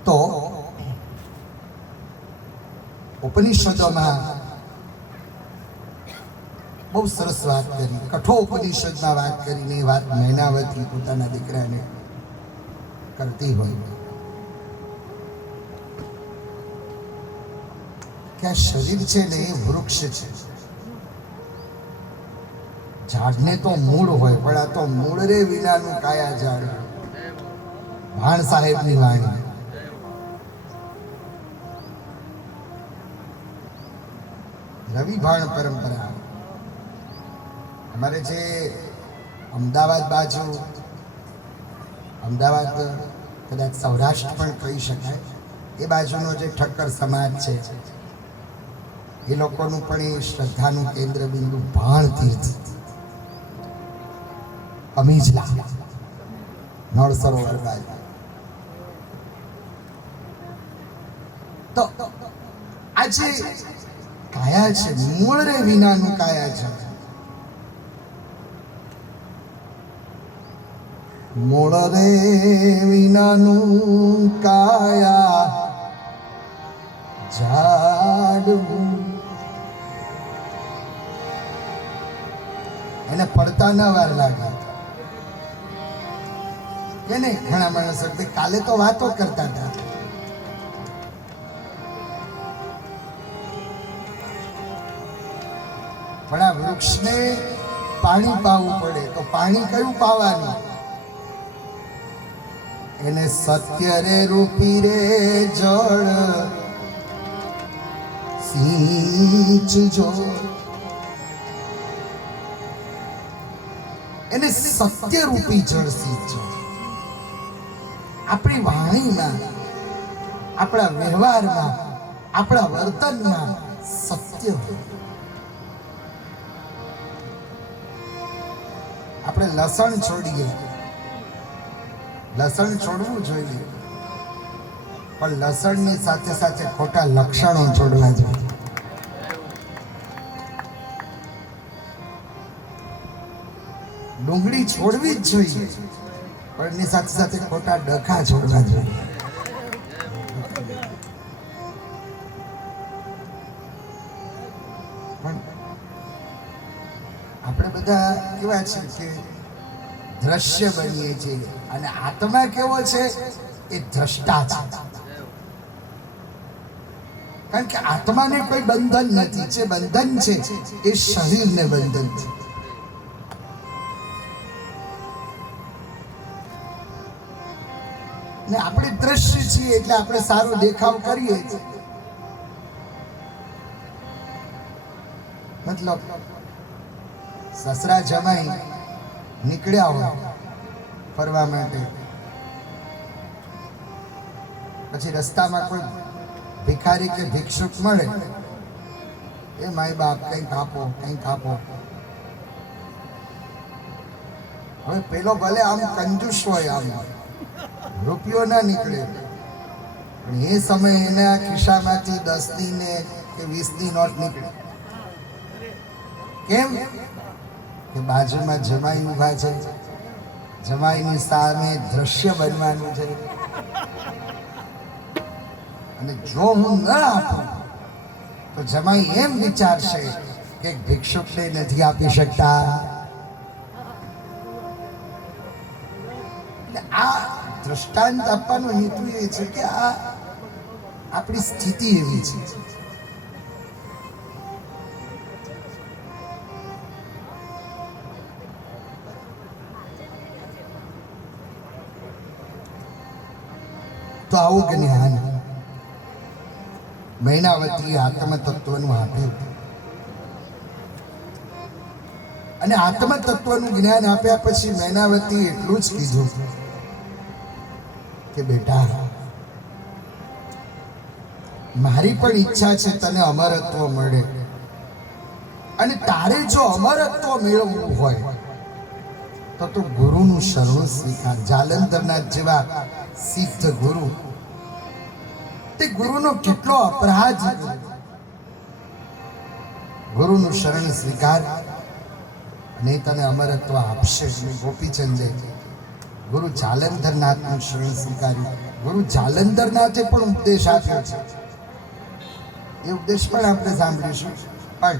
તો ઉપનિષદોમાં બહુ સરસ વાત કરી, કઠોપનિષદમાં વાત કરીને એ વાત મૈનાવતી પોતાના દીકરાને કરતી હોય કે આ શરીર છે ને એ વૃક્ષ છે. ઝાડને તો મૂળ હોય, પણ આ તો મૂળ રે વિનાનું કાયા ઝાડ. ભાણ સાહેબની વાણી. રવિ ભાણ પરંપરા અમારે જે અમદાવાદ બાજુ, અમદાવાદ કદાચ સૌરાષ્ટ્ર પણ કહી શકાય, એ બાજુનો જે ઠક્કર સમાજ છે એ લોકોનું પણ એ શ્રદ્ધાનું કેન્દ્ર બિંદુ ભાણ તીર્થ અમીજલા નળ સરોવર બાજુ. તો આજે કાયા છે, મૂળ રે વિનાનું કાયા છે. મૂળ રે વિનાનું કાયા ઝાડવું. એને પડતા ન વાર લાગે કે નહીં. ઘણા માણસો કાલે તો વાતો કરતા હતા, પણ આ વૃક્ષને પાણી પાવું પડે તો પાણી કયું પાવાનું? એને સત્ય રે રૂપી રે જળ સિંચજો. એને સત્ય રૂપી જળ સિંચજો. આપણી વાણીમાં, આપણા વ્યવહારમાં, આપણા વર્તનમાં સત્ય હોય. આપણે લસણ છોડીએ, લસણ છોડવું જોઈએ, પણ લસણની સાથે સાથે ખોટા લક્ષણો છોડવા જોઈએ. ડુંગળી છોડવી જ જોઈએ, પણ એની સાથે સાથે ખોટા ડખા છોડવા જોઈએ. પણ આપણે બધા કેવા છે કે દ્રશ્ય બનીએ છીએ, અને આત્મા કેવો છે એ દ્રષ્ટા છે. કારણ કે આત્માને કોઈ બંધન નથી. જે બંધન છે એ શરીરને બંધન છે. ને આપણે દ્રશ્ય છીએ એટલે આપણે સારો દેખાવ કરીએ છીએ. મતલબ સસરા જમાઈ નીકળ્યા હોય ફરવા માટે, પછી રસ્તામાં કોઈ ભિખારી કે ભિક્ષુક મળે, એ માય બાપ કંઈક આપો, કંઈક આપો. હવે પેલો ભલે આમ કંજૂસ હોય, આમ રૂપિયો ના નીકળે, પણ એ સમયે એના ખિસ્સામાંથી 10ની ને કે 20ની નોટ નીકળે. કેમ કે બાજુમાં જમાઈ ઊભા છે, જમાઈની સામે દ્રશ્ય બનવાનું છે. અને જો હું ન આપું તો જમાઈ એમ વિચારશે કે ભિક્ષુકને નથી આપી શકતા. દ્રષ્ટાંત આપવાનો હેતુ એ છે કે આ આપણી સ્થિતિ એવી છે. તો આવું જ્ઞાન મૈનાવતી આત્મતત્વનું આપ્યું અને આત્મતત્વનું જ્ઞાન આપ્યા પછી મૈનાવતી એટલું જ કીધું કે બેટા, મારી પણ ઈચ્છા છે તને અમરત્વ મળે, અને તારે જો અમરત્વ મેળવવું હોય તો તું ગુરુનું શરણું સ્વીકાર. જાલંધરનાથ જેવા સિદ્ધ ગુરુ, તે ગુરુનો કેટલો અપરાધ, ગુરુનું શરણ સ્વીકાર અને તને અમરત્વ આપશે. ગોપીચંદે ગુરુ જાલંધરનાથનું શરણ સ્વીકાર્યું. ગુરુ જાલંધરનાથે પણ ઉપદેશ આપ્યો છે, એ ઉપદેશ પણ આપણે સાંભળીશું. પણ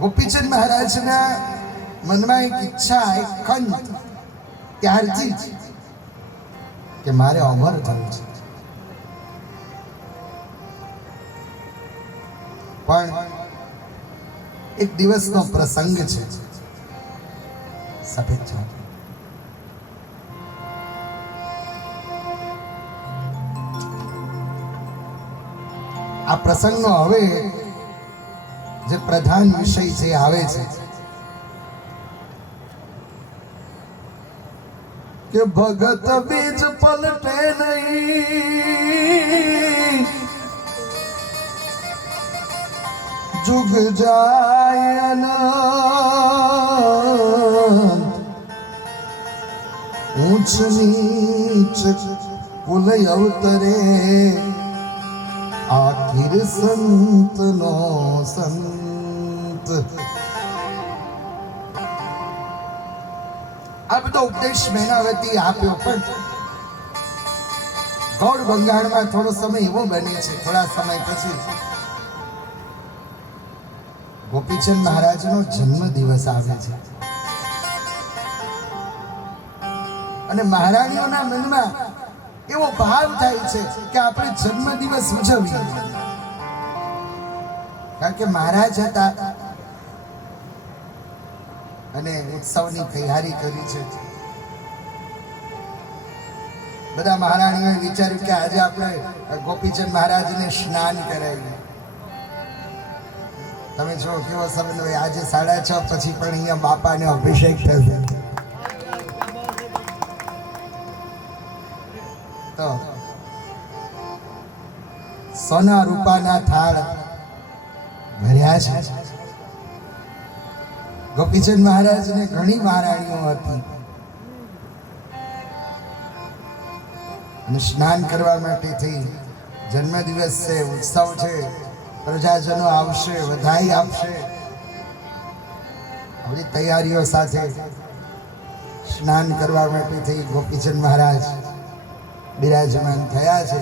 ગોપીચંદ મહારાજના મનમાં એક ઈચ્છા, એક ખંત ત્યારથી જ કે મારે અમર થવું છે. પણ એક દિવસનો પ્રસંગ છે સફેદ છાપ. આ પ્રસંગનો હવે જે પ્રધાન વિષય છે આવે છે કે ભગત બીજ પલટે નહીં, જુગ જાય અનંત, ઊંચ નીચ કુલય અવતરે, આખિર સંત નો સંત. આ બધો ઉપદેશ મૈનાવતી આપ્યો, પણ ગૌડ બંગાળમાં થોડો સમય એવો બને છે, થોડા સમય પછી ગોપીચંદ મહારાજનો જન્મ દિવસ આવે છે અને મહારાણીઓના મનમાં એવો ભાવ થાય છે કે આપણે જન્મ દિવસ ઉજવીએ. કારણ કે મહારાજ હતા અને ઉત્સવની તૈયારી કરી છે. બધા મહારાણીઓએ વિચાર્યું કે આજે આપણે ગોપીચંદ મહારાજને સ્નાન કરાવીએ. તમે જો કેવો સમય હોય, આજે 6:30 પછી પણ અહીંયા બાપાને અભિષેક થશે. તો સોના રૂપાના થાળ ભર્યા છે. ગોપીચંદ મહારાજને ઘણી મહારાણીઓ હતી અને સ્નાન કરવા માટે થઈ. જન્મદિવસ છે, ઉત્સવ છે, પ્રજાજનો આવશે, વધાઈ આપશે. બધી તૈયારીઓ સાથે સ્નાન કરવા માટે થઈ ગોપીચંદ મહારાજ બિરાજમાન થયા છે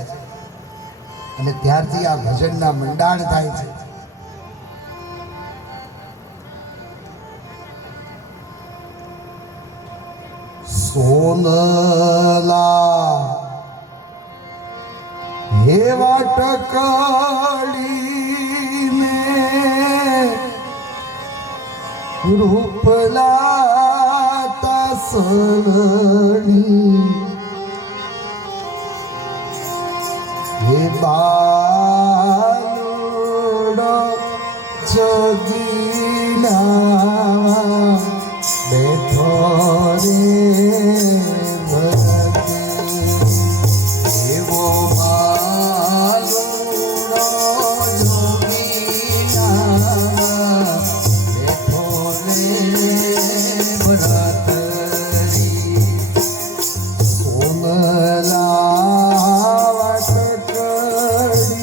અને ત્યારથી આ ભજનના મંડાણ થાય છે. સોનલા હે વાટકડીને રૂપલા તાસણી, હે બાલોડો જગીના બેઠો રે સોનલા વાટકડી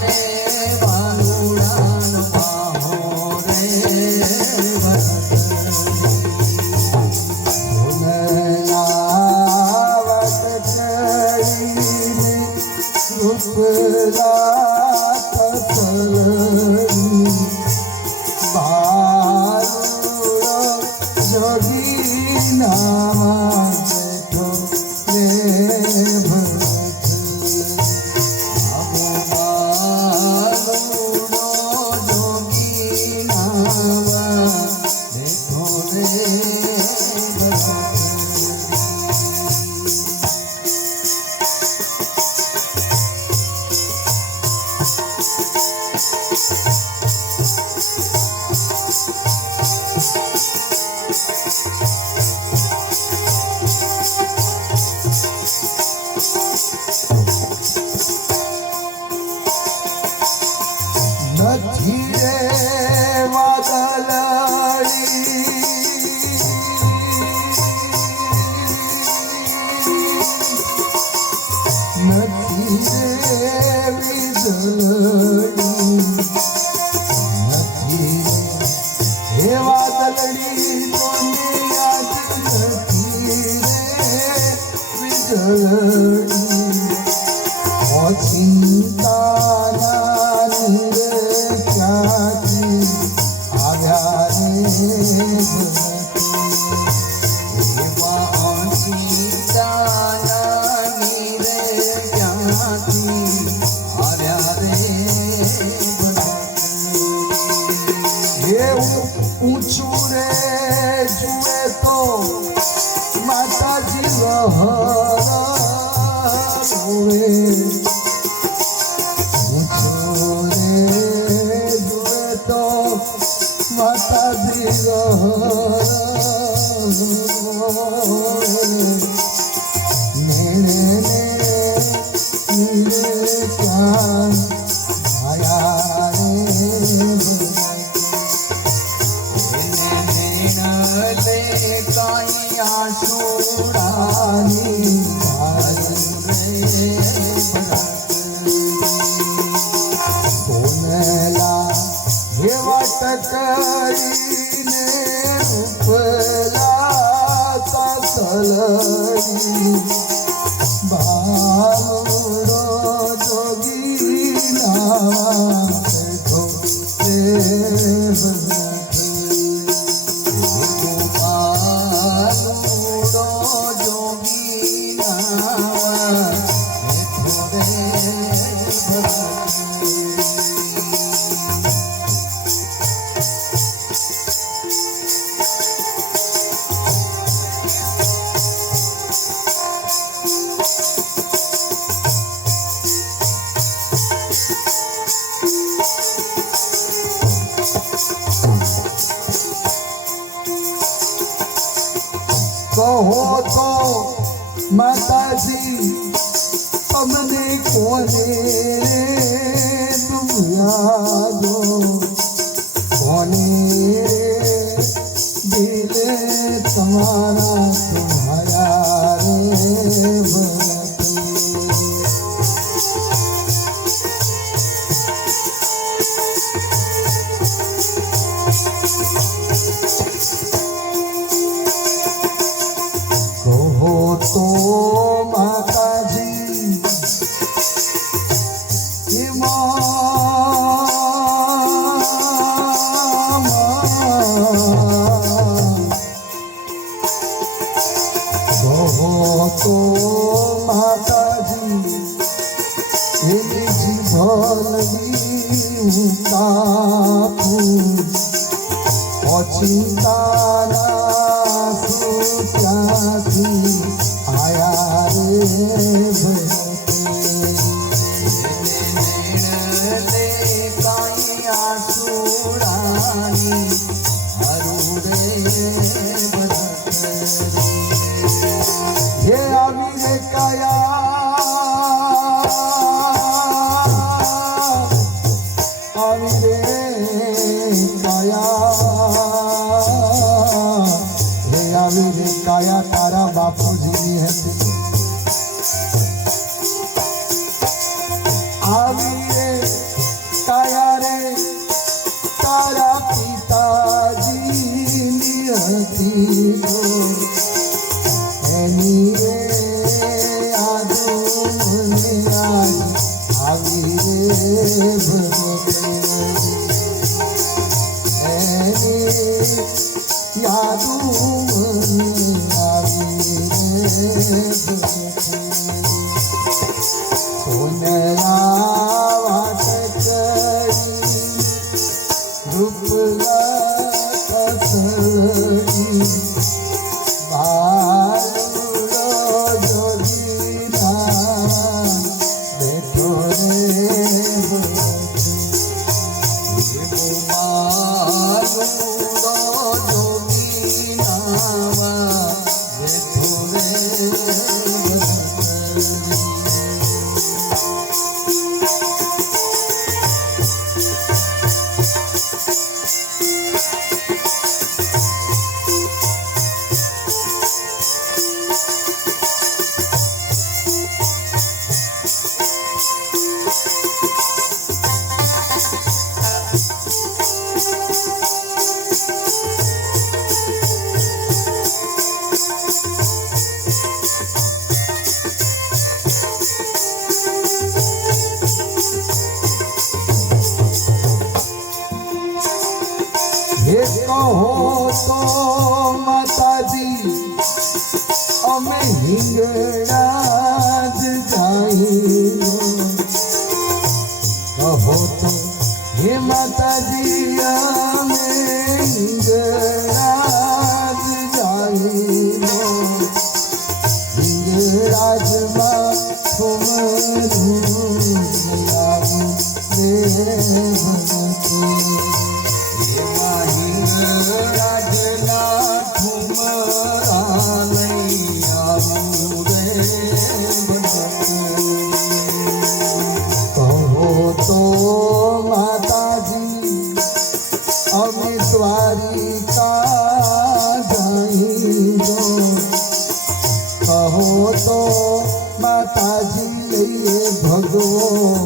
રે વાલુડાનો બાહો રે નથી રે વાદળડી નથી રે વીજળી નથી રે વાદળડી તોને યાદ નથી રે વીજળી ઓ ચિંતાના ક્યાંથી આવ્યા રે એવા સીતાના નીરે ક્યાંથી આવ્યા રે એવું ઊંચું રે જુએ તો માતાજી રોવે ઊંચું રે જુએ તો માતાજી રોવે મેળે મેળે ક્યાં આયા રે લે કાયા સુડાની સોનેલા એવા ટકરીને ઉપલા તલડી બાળો જોગી ના બેઠો કહો તો માતાજી અમને કોને દુલાદો કોને દિલે તમારા તમારા રે કહો તો માતાજી કહો તો માતાજી એની જીભલની કાપું ઓચિંતાના ત્યાંથી આયા રે લે કાયા સુડાની હરુડે હે આવી રે કાયા આવી રે કાયા हे कहो तो माताजी અમે હિંગળાજ જાઈલો કહો તો હે માતાજી અમે હિંગળાજ જાઈલો હિંગળાજમાં ઠુમરું લાવું કહો તો માતાજી લઈએ ભગવો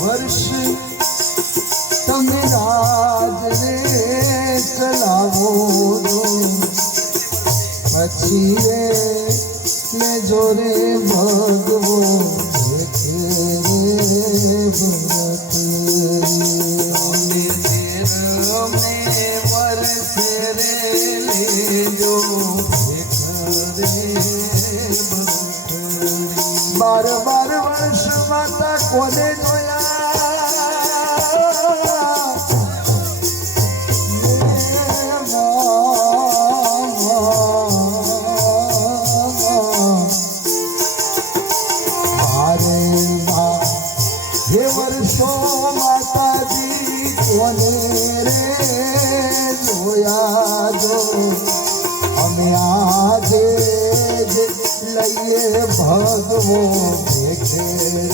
વર્ષ તમે રાજને ચલાવો દો પછી રે લેજો રે ભગવો એક રે ભરત વર્ષ રે લેજો એક રે બાર વર્ષ માતા કોને હે વર્ષો માતાજી કોને રે જોયા જો અમે આજે જ લઈએ ભગવો દેખે રે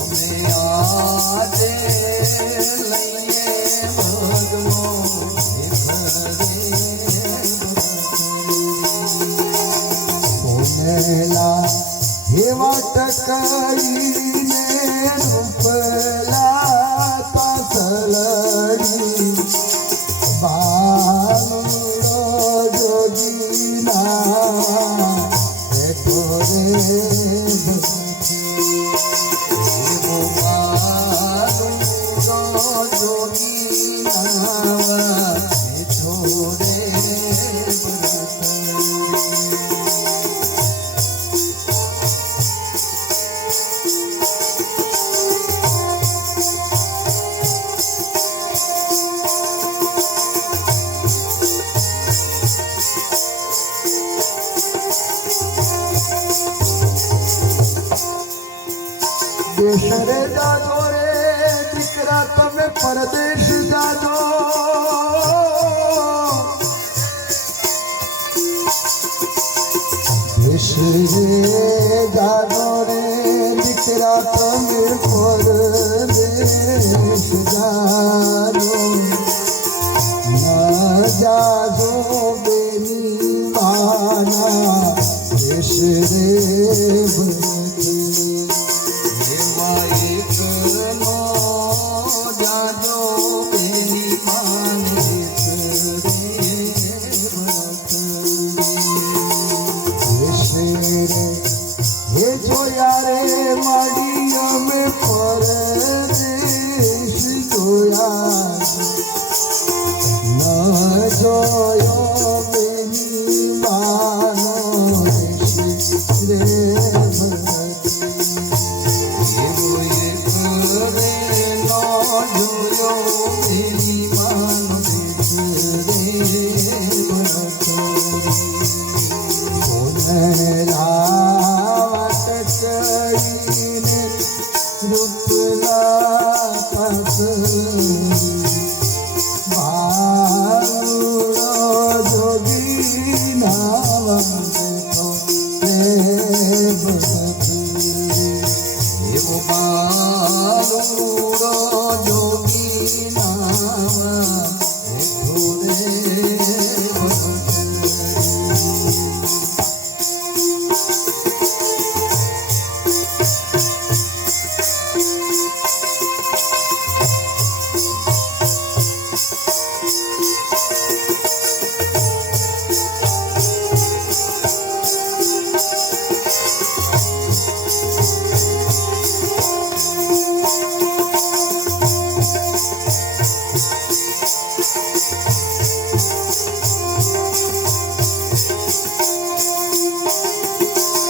અમે આજે લઈએ ભગવો સોનેલા हेवा टकरीने रूपला पासलड़ी बालुड़ो जोगीना देखो रे बालुड़ो जोगीना देखो रे રે જાજો રે દીકરા તમે પરદેશ જાજો દેશ રે જાજો રે દીકરા તમે પરદેશ જાજો ના જાજો બેની માના દેશ રે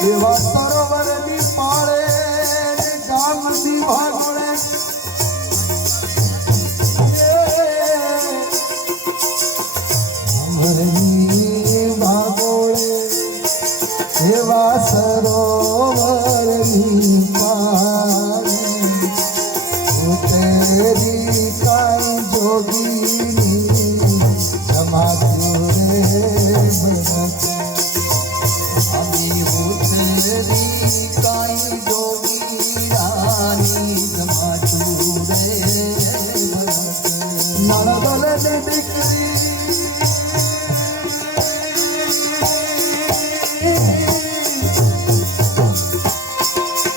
એવા સરોવરની પાળે ગામની ભાગોળે અમરની ભાગોળે એવા સરોવરની પાળે તેરી કાઈ જોગીની જમાતું રે ભરત નણદલની દીકરી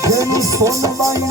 જેનું સોનબાઈ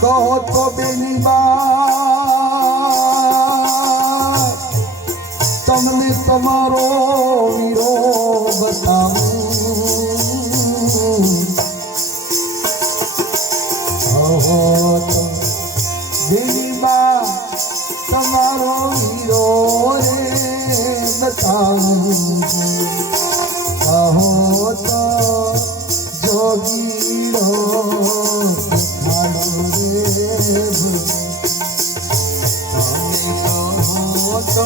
કહો તો બેની બા તમને તમારો વીરો બતાવું કહો તો બેની બા તમારો વીરો રે બતાવું કહો તો જોગીરો તો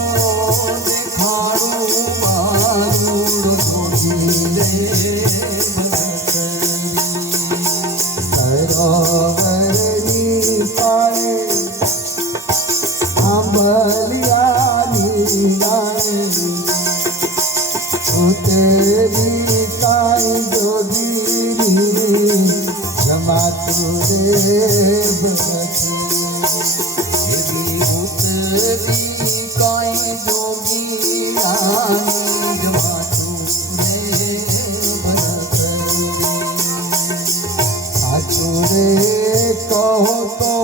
દેખાડું મારું સરોવરની પાળે આંબલિયાની ડાળે તેરી કાઈ જોગીની જમાતું રે ભરત કહો તો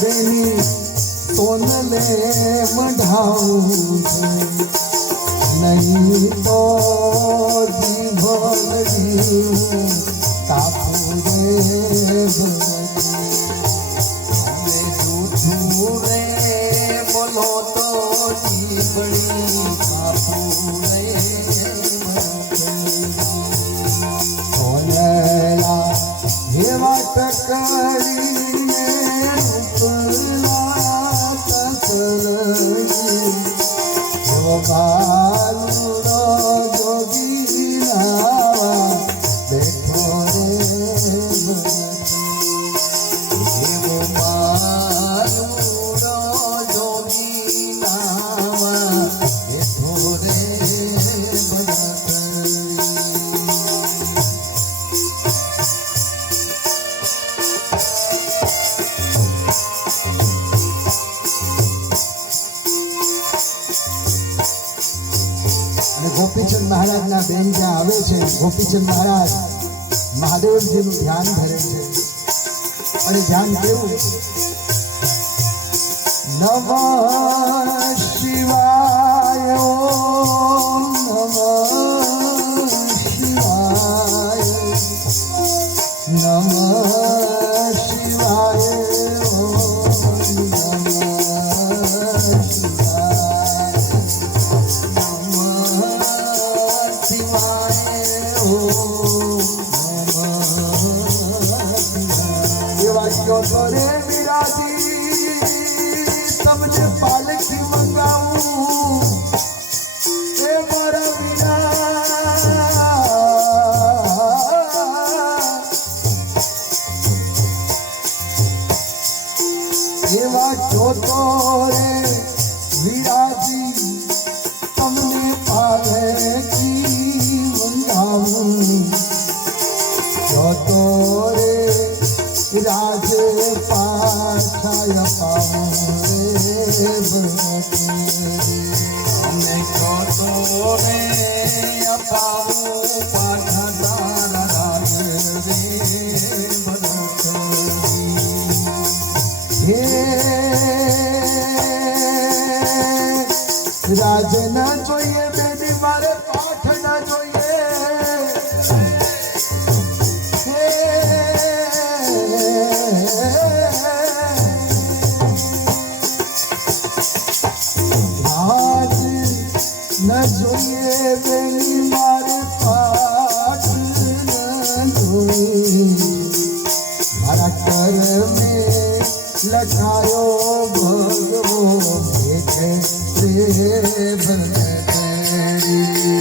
બેની સોનલે અમે જૂઠું રે બોલો તો જીવડી કાપું રે સોનેલા એવા ટકરીને ઉપલા તસલજી એવો બાલુડો જોગી નાવા બેઠો રે એવો માલુડો જોગી નાવા બેઠો રે બળતરી. અને ગોપીચંદ મહારાજના બેન જ્યાં આવે છે, ગોપીચંદ મહારાજ મહાદેવજીનું ધ્યાન ધરે છે અને ધ્યાન કેવું? નમઃ શિવાય ઓમ નમઃ શિવાય નમઃ શિવાય ઓમ નમઃ કરે વિરાજી તમને પાલકી મંગાવું એ મારા વિના એવા જોતો રે વિરાજી તમને પાલકી મંગાવું જોતો રે રાજ પાછાય પાવે અમે જોતો રે અપાવું પાછા તારા રાજ રે બળતરી. હે રાજ ન જોઈએ બેની મારે પાઠ ન જોઈએ ન જોઈએ બેની મારે પાઠ ન જોઈએ મારા કર્મે લખાયો ભગવો ભેટે રે ભગતરી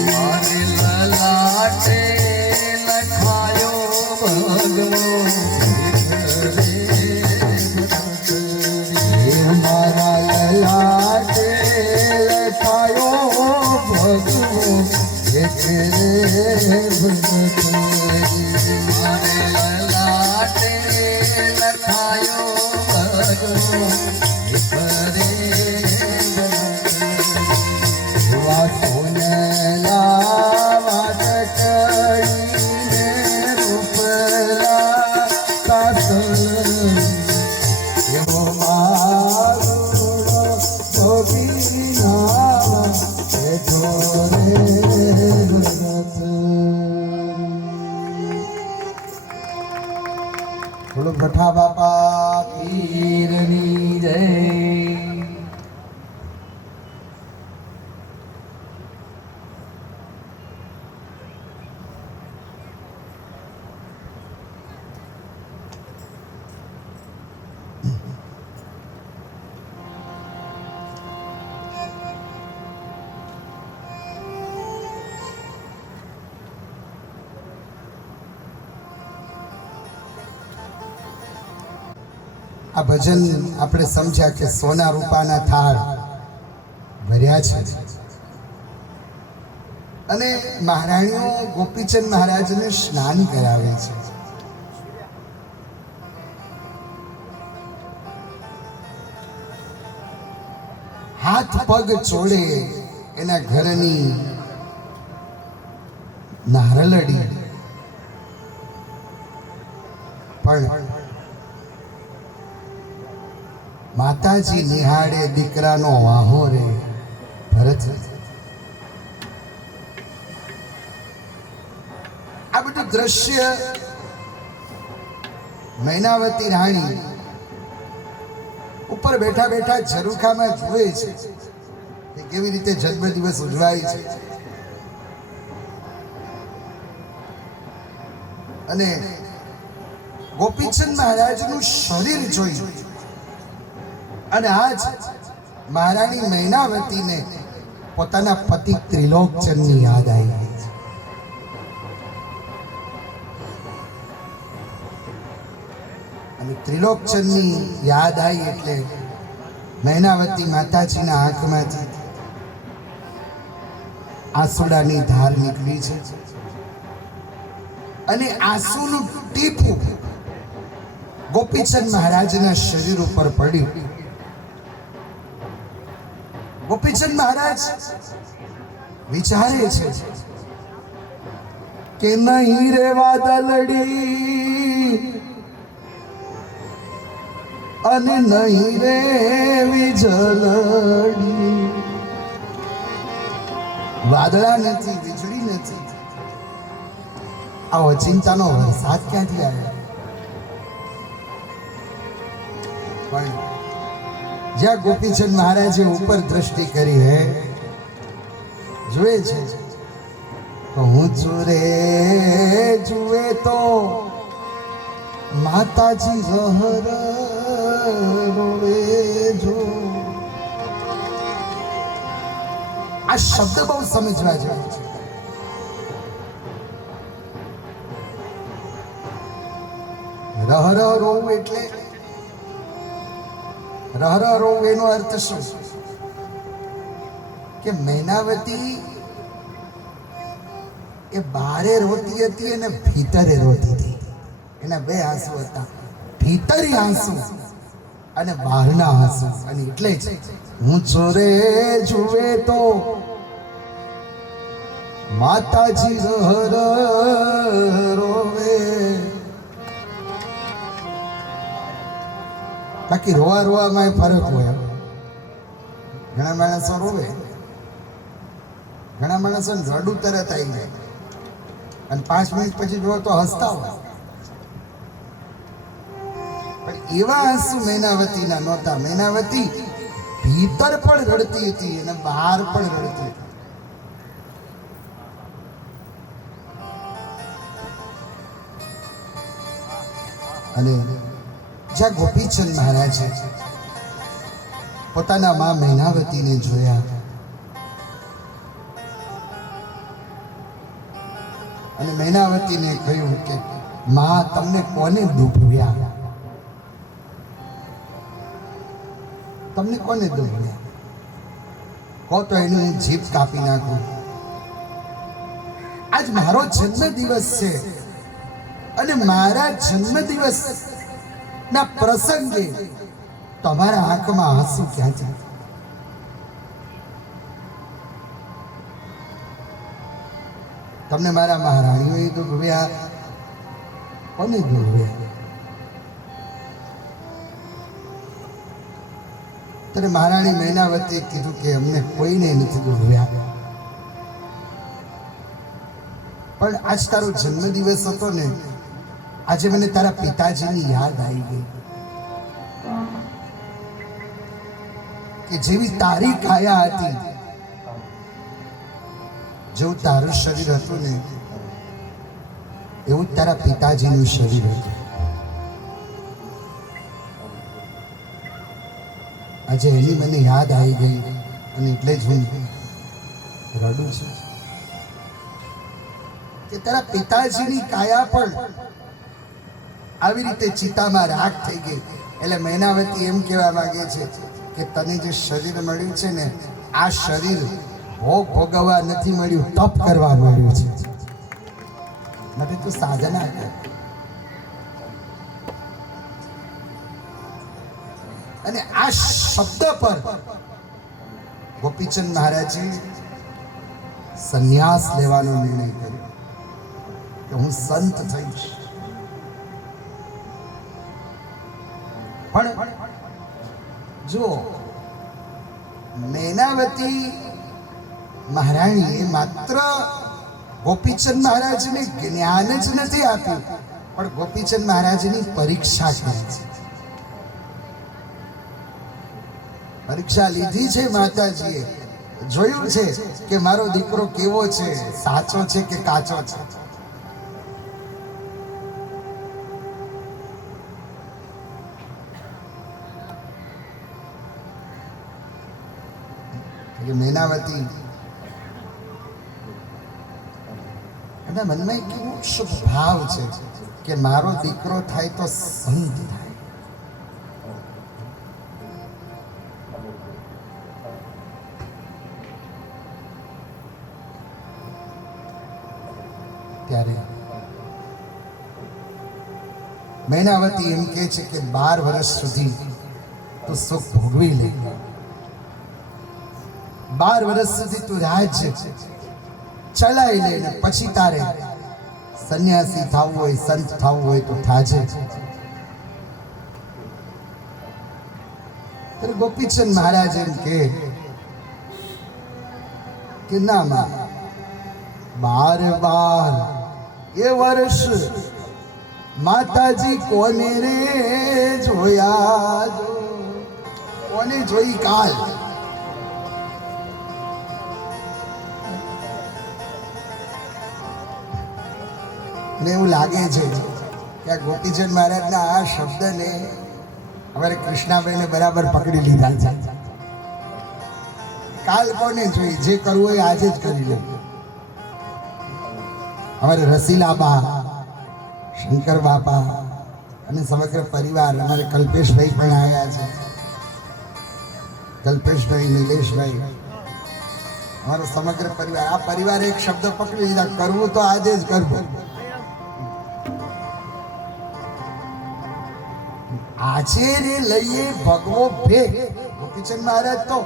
મારે લલાટે લખાયો ભગવો રે બળતરી. મારા લલાટે લખાયો ભગવો ભેટે રે ભગતરી મારે લલાટે લખાયો ભગવો ભરે બળતરી. સોનેલા વાટકડીને રૂપલા તાસલ એવો મારુડો જોગી નાવા બેઠો રે ભગત. બોલો ભઠ્ઠા બાપા પીરની જય. આ ભજન આપણે સમજ્યા કે સોના રૂપાના થાળ ભર્યા છે અને મહારાણીઓ ગોપીચંદ મહારાજને સ્નાન કરાવે છે. હાથ પગ ચોળે એના ઘરની નારલડી પણ માતાજી નિહાળે દીકરાનો વાહો રે ભરત. આ બધું દ્રશ્ય મૈનાવતી રાણી ઉપર બેઠા બેઠા ઝરૂખામાં જુએ છે કે કેવી રીતે જન્મદિવસ ઉજવાય છે. અને ગોપીચંદ મહારાજનું શરીર જોઈ અને આજ મહારાણી મૈનાવતીને પોતાના પતિ ત્રિલોકચંદની યાદ આવી ગઈ છે. અને ત્રિલોકચંદની યાદ આવી એટલે મૈનાવતી માતાજીના આંખમાંથી આંસુડાની ધાર નીકળી છે અને આંસુનું ટીપું ગોપીચંદ મહારાજના શરીર ઉપર પડ્યું. ગોપીચંદ મહારાજ વિચારે છે કે નહીં રે વાદળડી અને નહીં રે વીજળડી. વાદળા નથી, વીજળી નથી, આવો ચિંતાનો વરસાદ ક્યાંથી આવ્યો? પણ જ્યાં ગોપીચંદ મહારાજે ઉપર દ્રષ્ટિ કરી હે જુએ છે તો હું ચુરે જુએ તો માતાજી રહર રોવે જો. આ શબ્દ બહુ સમજવા જેવો છે. રહર રોવું એટલે રહર રોવું એનો અર્થ શું? કે મૈનાવતી એ બારે રોતી હતી અને ભીતરે રોતી હતી. એના બે આંસુ હતા, ભીતરી આંસુ અને બહારના આંસુ. અને એટલે જ હું ચોરે જુએ તો માતાજી રહર રોવે. બાકી રોવા રોવામાં ફરક હોય. ઘણા માણસો રોવે, ઘણા માણસો રડું તરત આવી જાય અને 5 મિનિટ પછી જોવો તો હસતા હોય. પણ એવા આંસુ મૈનાવતીના નહોતા. મૈનાવતી ભીતર પણ રડતી હતી અને બહાર પણ રડતી હતી. અને જ્યાં ગોપીચંદ મહારાજે પોતાના મા મૈનાવતીને જોયા અને મૈનાવતીને કહ્યું કે મા તમને કોને ડૂબવ્યા? તમને કોને ડૂબવ્યા? કહો તો એની હું જીભ કાપી નાખું. આજ મારો જન્મદિવસ છે અને મારા જન્મદિવસ ના પ્રસંગે તમારા આંખમાં આંસુ ક્યાં છે? તમને મારા મહારાણીઓએ દુભવ્યા, કોને દુભવ્યા? ત્યારે મહારાણી મૈનાવતીએ કીધું કે અમને કોઈને નથી દુભવ્યા, પણ આજ તારો જન્મદિવસ હતો ને, આજે મને તારા પિતાજીની યાદ આવી ગઈ કે જેવી તારી કાયા હતી, જેવું તારું શરીર હતું ને, એવું જ તારા પિતાજીનું શરીર હતું. આજે એની મને યાદ આવી ગઈ અને એટલે જ હું રડું છું કે તારા પિતાજીની કાયા પણ આવી રીતે ચિતામાં રાખ થઈ ગઈ. એટલે મૈનાવતી એમ કહેવા માંગે છે કે તને જે શરીર મળ્યું છે ને, આ શરીર ભોગ ભોગવવા નથી મળ્યું, તપ કરવા મળ્યું છે. નથી તું સાધના કર. અને આ શબ્દ પર ગોપીચંદ મહારાજે સંન્યાસ લેવાનો નિર્ણય કર્યો કે હું સંત થઈશ. પણ જો મૈનાવતી મહારાણીએ માત્ર ગોપીચંદ મહારાજને જ્ઞાન જ નથી આપ્યું, પણ ગોપીચંદ મહારાજની પરીક્ષા કરી છે. પરીક્ષા લીધી છે માતાજીએ, જોયું છે કે મારો દીકરો કેવો છે, સાચો છે કે કાચો છે. મેનાવતી એના મનમાં કેવો શુભ ભાવ છે કે મારો દીકરો થાય તો સંત થાય. ત્યારે મેનાવતી એમ કહે છે કે 12 વર્ષ સુધી તું સુખ ભોગવી લે, 12 વર્ષ સુધી તું રાજ્ય ચલાવી લે, ને પછી તારે સંન્યાસી થવું હોય, સંત થવું હોય તો થાજે. ત્યારે ગોપીચંદ મહારાજ એમ કે ના માં, 12 એ વર્ષ માતાજી કોને રે જોયા, કોને જોઈ કાલ. ને એવું લાગે છે કે આ ગોપીચંદ મહારાજના આ શબ્દને અમારે કૃષ્ણાબેને બરાબર પકડી લીધા છે. કાલ કોને જોઈ, જે કરવું હોય આજે જ કરી લે. અમારે રસીલાબા, શંકર બાપા અને સમગ્ર પરિવાર, અમારે કલ્પેશભાઈ પણ આવ્યા છે, કલ્પેશભાઈ, નિલેશભાઈ, અમારો સમગ્ર પરિવાર. આ પરિવારે એક શબ્દ પકડી લીધા, કરવું તો આજે જ કરવું. આજે રે લઈએ ભગવો ભેગ. ગોપીચંદ મહારાજ તો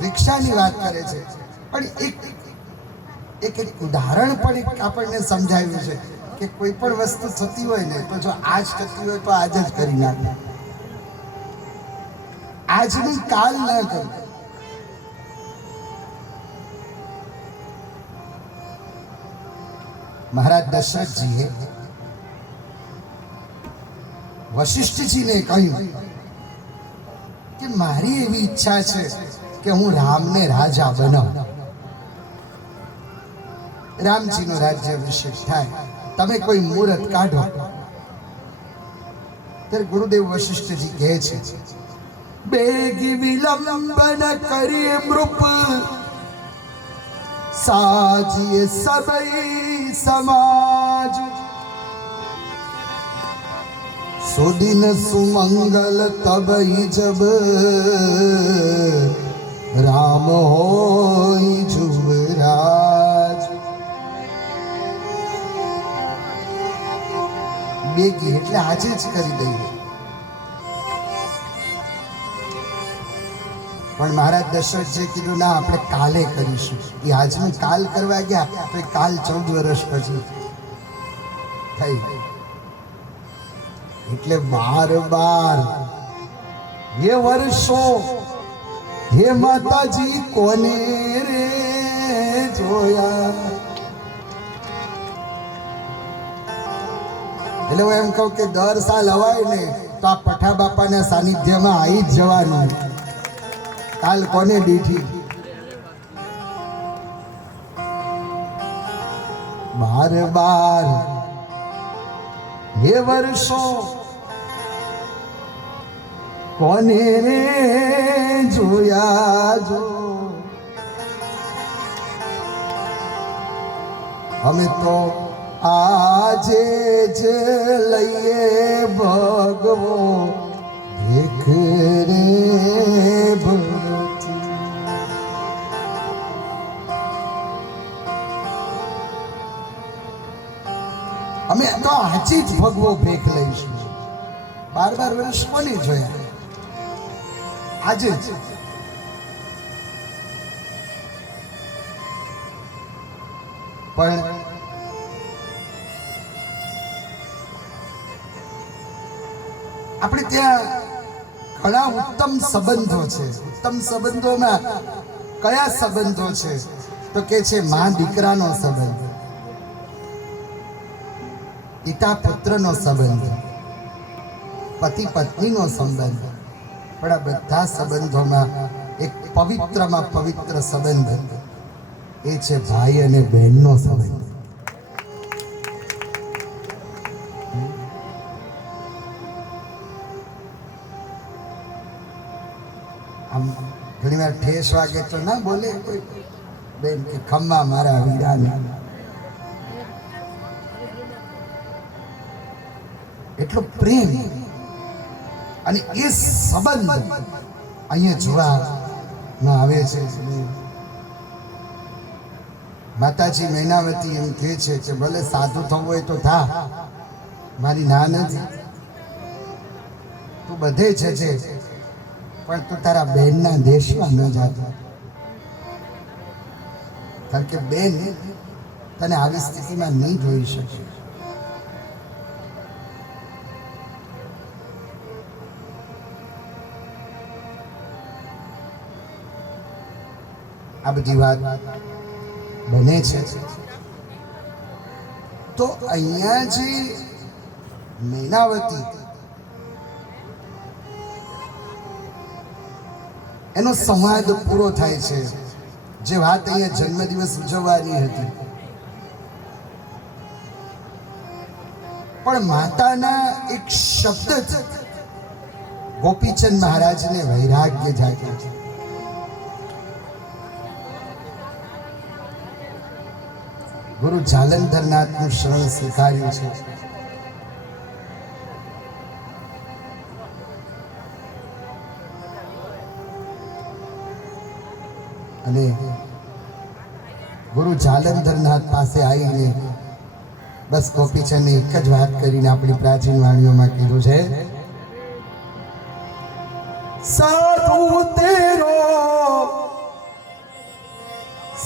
ભિક્ષાની વાત કરે છે, પણ એક ઉદાહરણ પણ આપણને સમજાવ્યું છે કે કોઈ પણ વસ્તુ થતી હોય ને તો જો આજ થતી હોય તો આજ જ કરી નાખે, આજનું કાલ ન કરે. મહારાજ દશરથજીએ વશિષ્ઠજીને કહ્યું કે મારી એવી ઈચ્છા છે કે હું રામને રાજા બનાવું, રામજીનો રાજ્ય અભિષેક થાય, તમે કોઈ મુહૂર્ત કાઢો. ત્યારે ગુરુદેવ વશિષ્ઠજી કહે છે, બેગી વિલંબન કરીએ મૃપ, સાજીએ સબઈ સમાજ, સુદિન સુમંગલ તબઈ જબ, રામ હોય જુવરાજ. બેગી એટલે આજે જ કરી દઈએ. પણ મહારાજ દશરથજીએ કીધું ના, આપણે કાલે કરીશું. એ આજનું કાલ કરવા ગયા તો કાલ 14 વર્ષ પછી થઈ. એટલે 12 એ વર્ષો હે માતાજી કોને રે જોયા. એટલે હું એમ કહું કે દર સાલ હવાય ને તો આ પઠા બાપાના સાનિધ્યમાં આવી જ જવાનું. કાલ કોને દીઠી 12 એ વર્ષો કોને રે જોયા જો. અમે તો આજે જ લઈએ ભગવો દેખ રે ભરતી. અમે તો આજે જ ભગવો ભેખ લઈશું. 12 વર્ષ કોને જોયા, આજે જ. પણ આપણે ત્યાં ઘણા ઉત્તમ સંબંધો છે. ઉત્તમ સંબંધોમાં કયા સંબંધો છે તો કે છે મા દીકરાનો સંબંધ. પિતા પુત્રનો સંબંધ, પતિ પત્નીનો સંબંધ, પણ આ બધા સંબંધોમાં એક પવિત્રમાં પવિત્ર સંબંધ એ છે ભાઈ અને બહેનનો સંબંધ. આમ ઘણી વાર ઠેસ વાગે તો ના બોલે કોઈ બેન કે ખમ્મા મારા વીરાને, એટલો પ્રેમ અને એ સંબંધ અહીંયા જોવામાં આવે છે. માતાજી મૈનાવતી એમ કહે છે કે ભલે સાધુ થવું હોય તો થા, મારી ના નથી, તું બધે છે પણ તું તારા બહેનના દેશમાં ન જાતો, કારણ કે બેન તને આવી સ્થિતિમાં નહીં જોઈ શકે. આ બધી વાત બને છે. તો અહીંયા જે મૈનાવતી એનો સંવાદ પૂરો થાય છે. જે વાત અહીંયા જન્મદિવસ ઉજવવાની હતી, પણ માતાના એક શબ્દ ગોપીચંદ મહારાજને વૈરાગ્ય જાગ્યું છે. ગુરુ જાલંધરનાથનું શરણ સ્વીકાર્યું છે. અને ગુરુ જાલંધરનાથ પાસે આવીને બસ ગોપીચંદને એક જ વાત કરીને આપણી પ્રાચીન વાણીઓમાં કીધું છે, સાધુ તેરો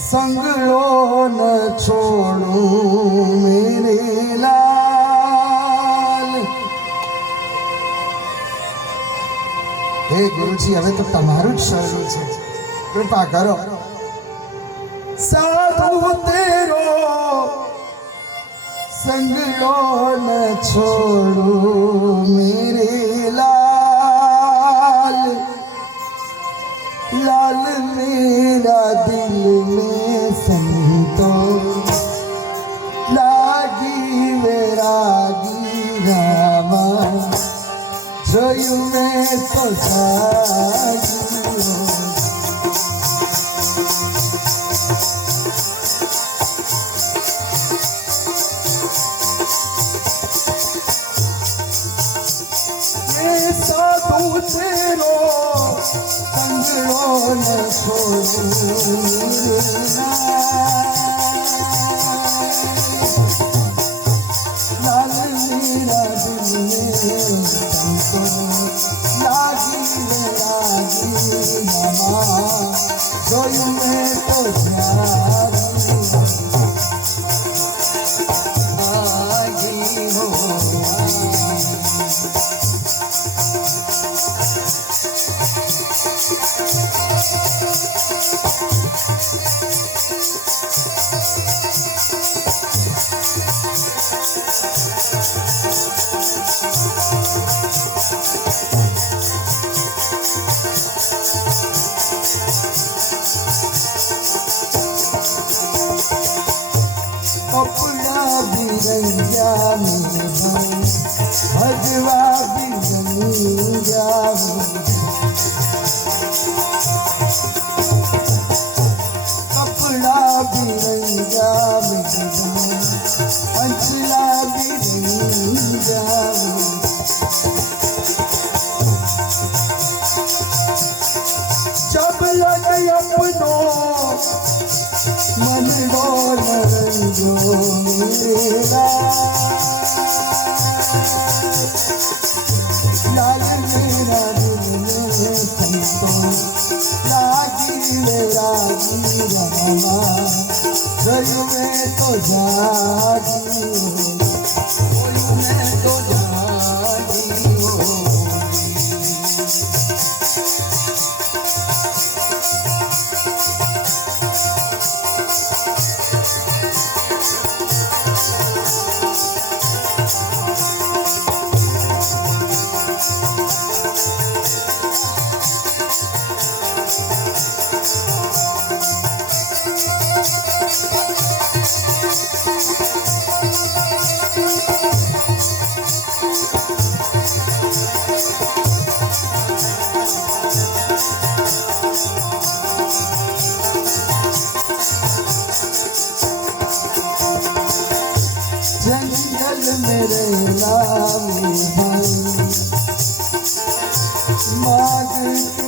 સંગલો ન છોડું મેરે લાલ. હે ગુરુજી, હવે તો તમારું જ શરણ છે, કૃપા કરો. સાધુ તેરો સંગલો ન છોડું મેરે લાલ, लाल मेरा दिल में संतो लागी वैरागी रामा, जोયું મેં તો જાગ્યું. સાધુ તેરો સંગલો ન છોડું, લાલ મેરા દિલ મેં સંતો લાગી વૈરાગી રામા, જોયું મેં તો જાગી હો. કપડા બિરંગ્યા મેરે ભાઈ, ભજવા બિરંગ્યા. કપડા બિરંગ્યા મેરે ભાઈ, અંચલા બિરંગ્યા. जब लगे अपनो मन डोल रंगो मेरा, लाल मेरा दिल में संतो लागी वैरागी रामा, जोયું મેં તો જાગ્યું, જોયું મેં તો જાગ્યું.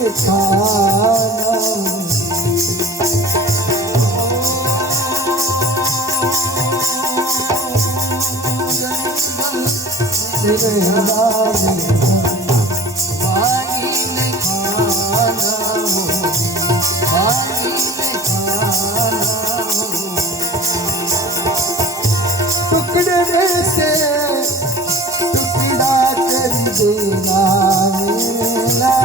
खाना टुकड़े में से टुकड़ा कर देना मेरा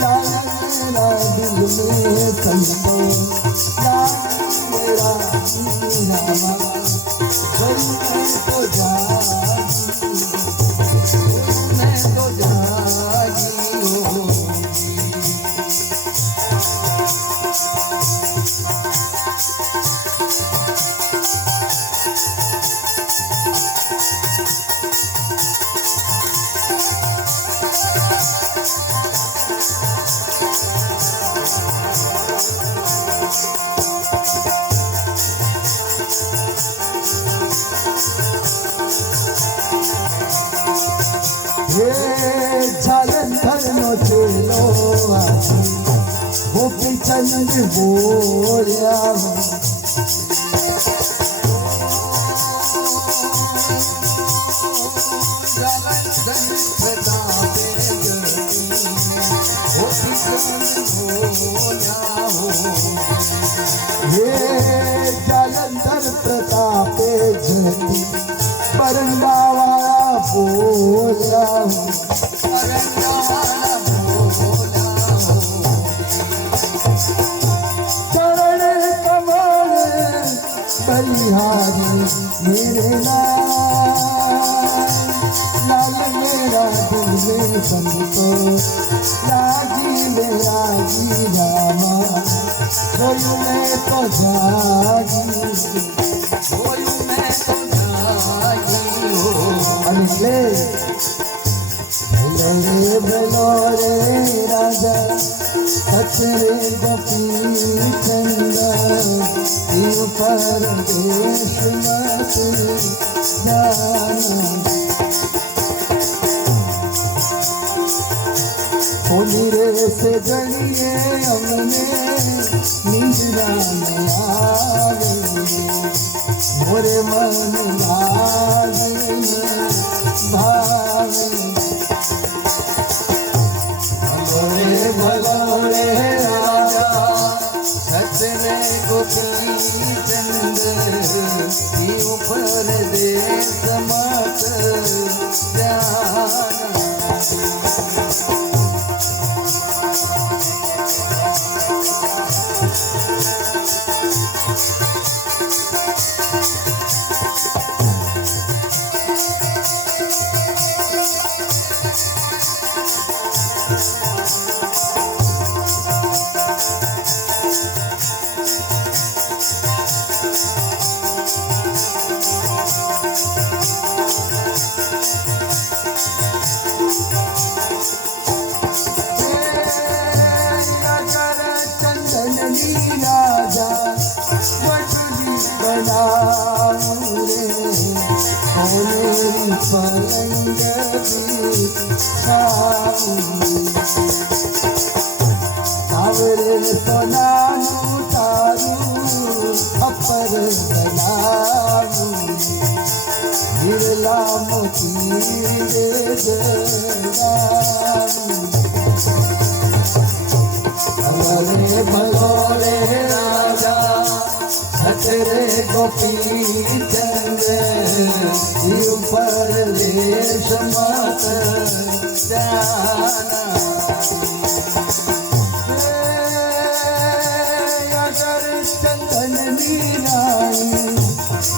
लाल मेरा दिल में संतो लाल मेरा मीरा मैं तो जागी होगी जालंधर नो चेलो गोपी चंद बोलिया जालंधर प्रतापे जती परंदावा बोला चरण कमल बलिहारी मेरे लाल मेरा दिल में संतो राजी मेरा जी रामा सोयू मैं तो जागी सोयू मैं तो जागी हो अरे भलो रे राजा सचरे गोपी चंद परदेश मत जाना रे से जड़िए हमने निजरा में आवे मोरे मन लागे भावे भलोरे राजा सचरे गोपी चंद ऊपर देश मत जाना राजा मछली बनाऊ रे मेरी पलंग सावरे सोनानू तारू अपर बनाऊ हिरला मोती दे हमारे भलोरे राजा सचरे गोपी चंद ऊपर देश मत जाना अगर चंदन मीराई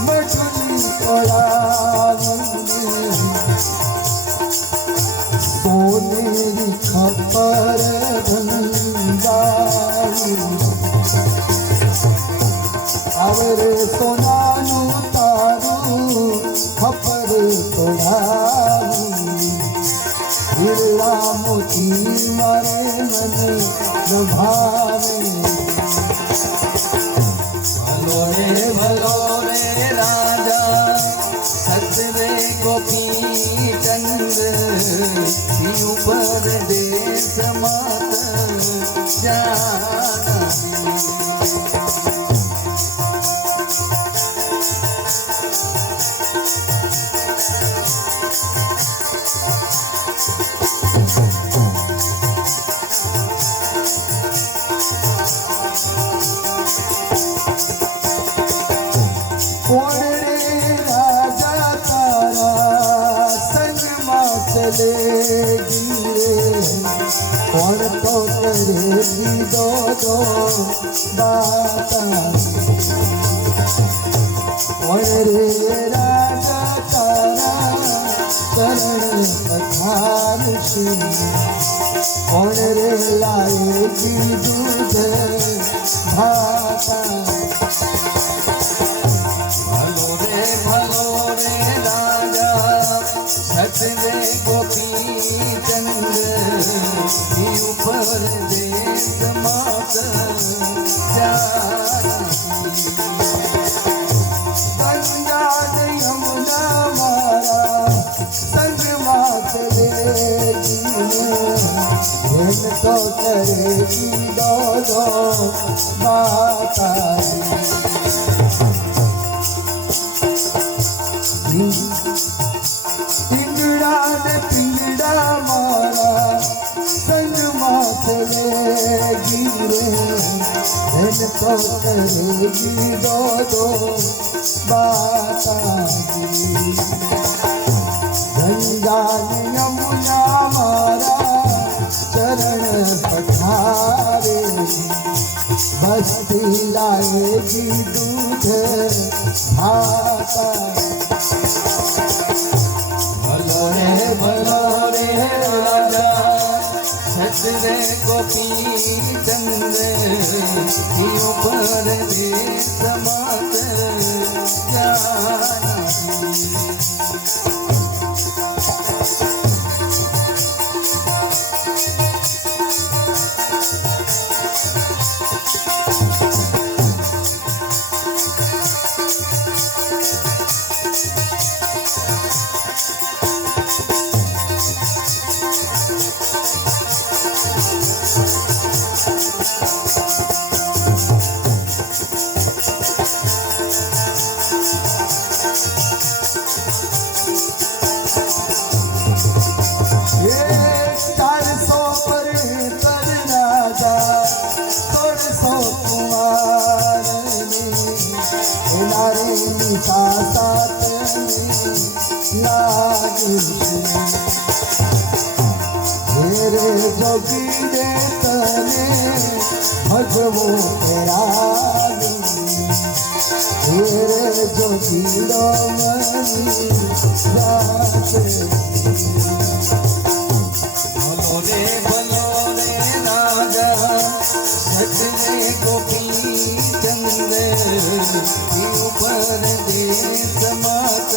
मछली सोनेरी खपर आवरे सोनानू तारू खपर तोड़ाऊ हिरला मोती मारे मन भावे भलोरे राजा सचरे गोपी चंद દીધો તો દાતા કોણ રે રાજા તારા ચરણ પધારશે કોણ રે લાય દીધું છે ભાતા ભલો રે રાજા સચરે ગોપી ચંદ્ર ઉપર દેશ માત ગંગા યમુના મારા સંગમાં ચલે જીવ તો કરેગી દો માતા પિંગડા ને પિંગડા મારા સંગમાં ચલે ગીરે એને તો કરેગી દો માતાજી ગંગા ને યમુના મારા ચરણ પઠારે બસ્તી લાયેગી દૂધ ભાતા ભલો રે રાજા સચરે ગોપી ચંદ્ર ઉપર દેશ માત જોગી દે તને ભજવો તેરા રે જોગી લો મની જાતે ભલો રે રાજા સચરે ગોપી ચંદ્ર ઉપર દેશ માત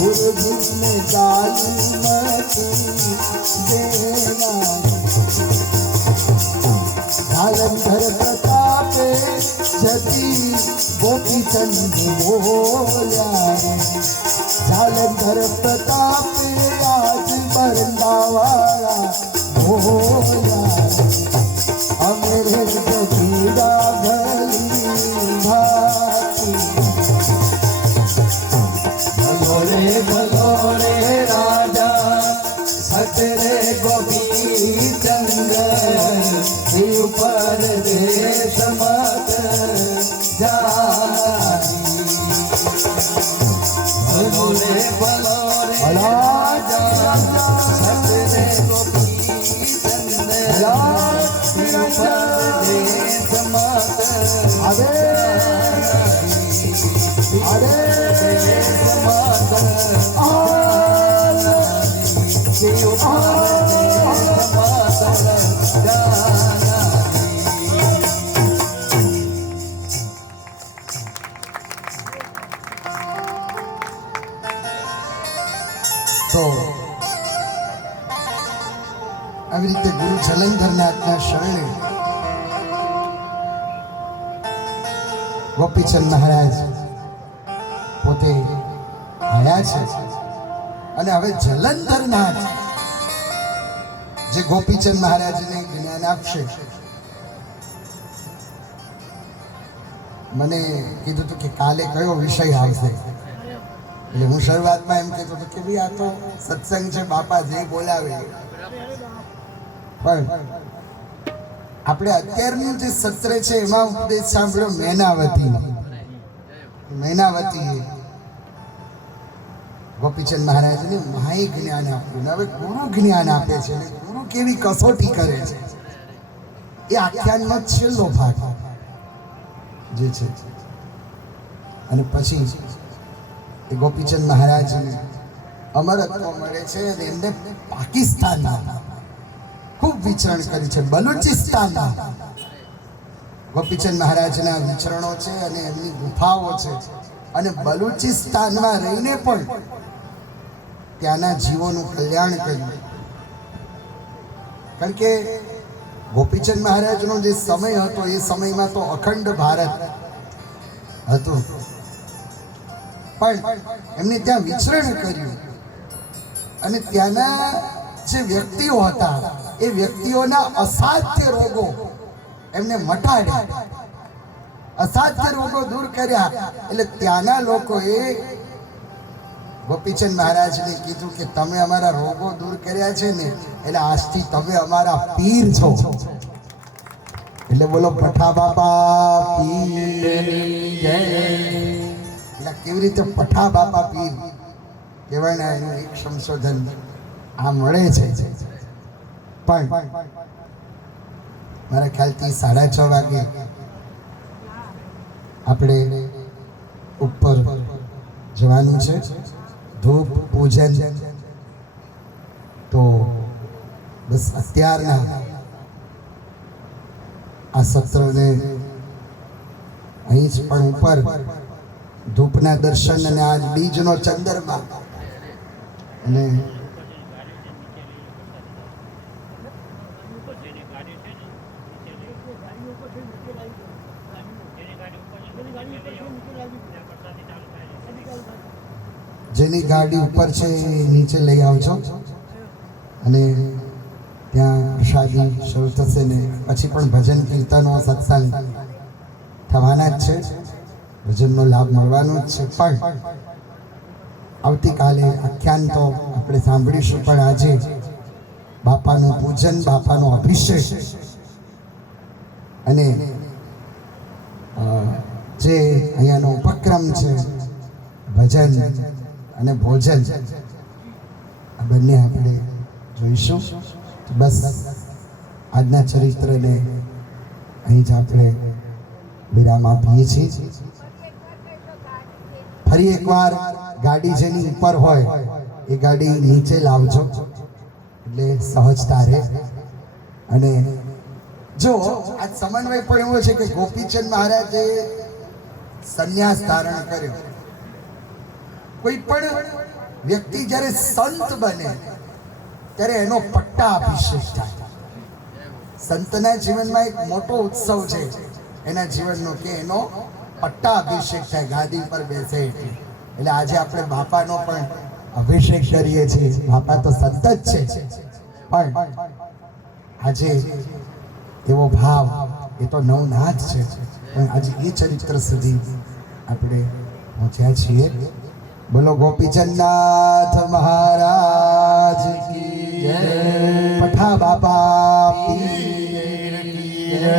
गुरुजी ने गाली मती देना जालंधर प्रतापे जती गोपी चंद बोल्या जालंधर प्रतापे आज बरंदावाड़ा बोल्या अमेरे जोगीरा भली भाती भलो रे राजा सचरे गोपी चंद्र ઉપર દેશ મત ભલો રે રાજા સચરે ગોપી ચંદ્ર ઉપર દેશ મત તો આવી રીતે ગુરુ જલંધરનાથના શરણે ગોપીચંદ મહારાજ પોતે આવ્યા છે અને હવે જલંધરનાથ જે ગોપીચંદ મહારાજને જ્ઞાન આપશે. મને કીધું હતું કે કાલે કયો વિષય આવશે, એટલે હું શરૂઆતમાં એમ કહેતો હતો કે ભાઈ આ તો સત્સંગ છે, બાપા જે બોલાવે. પણ આપણે અત્યારનું જે સત્ર છે એમાં ઉપદેશ સાંભળ્યો મૈનાવતી. મૈનાવતી ગોપીચંદ મહારાજને માય જ્ઞાન આપ્યું ને હવે ગુરુ જ્ઞાન આપે છે ને ગુરુ કેવી કસોટી કરે છે એ આખ્યાનનો છેલ્લો ભાગ જે છે. અને પછી એ ગોપીચંદ મહારાજને અમરત્વ મળે છે અને એમને પાકિસ્તાનમાં ખૂબ વિચરણ કરી છે. બલુચિસ્તાનમાં ગોપીચંદ મહારાજના વિચરણો છે અને એમની ગુફાઓ છે. અને બલુચિસ્તાનમાં રહીને પણ ત્યાંના જીવોનું કલ્યાણ કર્યું. કારણ કે ગોપીચંદ મહારાજનો જે સમય હતો એ સમયમાં તો અખંડ ભારત હતું, પણ એમને ત્યાં વિચરણ કર્યું અને ત્યાંના જે વ્યક્તિઓ હતા એ વ્યક્તિઓના અસાધ્ય રોગો એમને મટાડ્યા, અસાધ્ય રોગો દૂર કર્યા. એટલે ત્યાંના લોકોએ ગોપીચંદ મહારાજને કીધું કે તમે અમારા રોગો દૂર કર્યા છે ને એટલે આજથી તમે અમારા પીર છો. એટલે બોલો પઠા બાપા પીરની જય. એટલે કેવી રીતે પઠા બાપા પીર કહેવાય ને એનું એક સંશોધન આ મળે છે. પણ મારા ખ્યાલથી 6:30 વાગે આપણે ઉપર જવાનું છે, ધૂપ પૂજન. તો બસ અત્યારના આ સત્રને અહીં જ પણ ઉપર ધૂપના દર્શન અને આજ બીજનો ચંદ્રમા અને જેની ગાડી ઉપર છે એ નીચે લઈ આવજો અને ત્યાં પ્રસાદી શરૂ થશે ને પછી પણ ભજન કીર્તનો સત્સંગ થવાના જ છે, ભજનનો લાભ મળવાનો જ છે. પણ આવતીકાલે આખ્યાન તો આપણે સાંભળીશું, પણ આજે બાપાનું પૂજન, બાપાનો અભિષેક અને જે અહીંયાનો ઉપક્રમ છે ભજન અને ભોજન, આ બંને આપણે જોઈશું. બસ આજના ચરિત્રને અહીં જ આપણે વિરામ આપીએ છીએ. ફરી એકવાર ગાડી જેની ઉપર હોય એ ગાડી નીચે લાવજો એટલે સહજતા રહે. અને જો આ સમન્વય પણ એવો છે કે ગોપીચંદ મહારાજે સંન્યાસ ધારણ કર્યો. કોઈ પણ વ્યક્તિ જ્યારે સંત બને ત્યારે એનો પટ્ટાભિષેક થાય. સંતના જીવનમાં એક મોટો ઉત્સવ છે એના જીવનનો કે એનો પટ્ટાભિષેક થાય, ગાદી પર બેસે એટલે. એટલે આજે આપણે બાપાનો પણ અભિષેક કરીએ છીએ. બાપા તો સંત જ છે, પણ આજે એવો ભાવ એ તો નવનાથ છે. પણ આજે એ ચરિત્ર સુધી આપણે પહોંચ્યા છીએ. બોલો ગોપીચંદનાથ મહારાજ કી જય, પઠા બાપા પીર કી જય.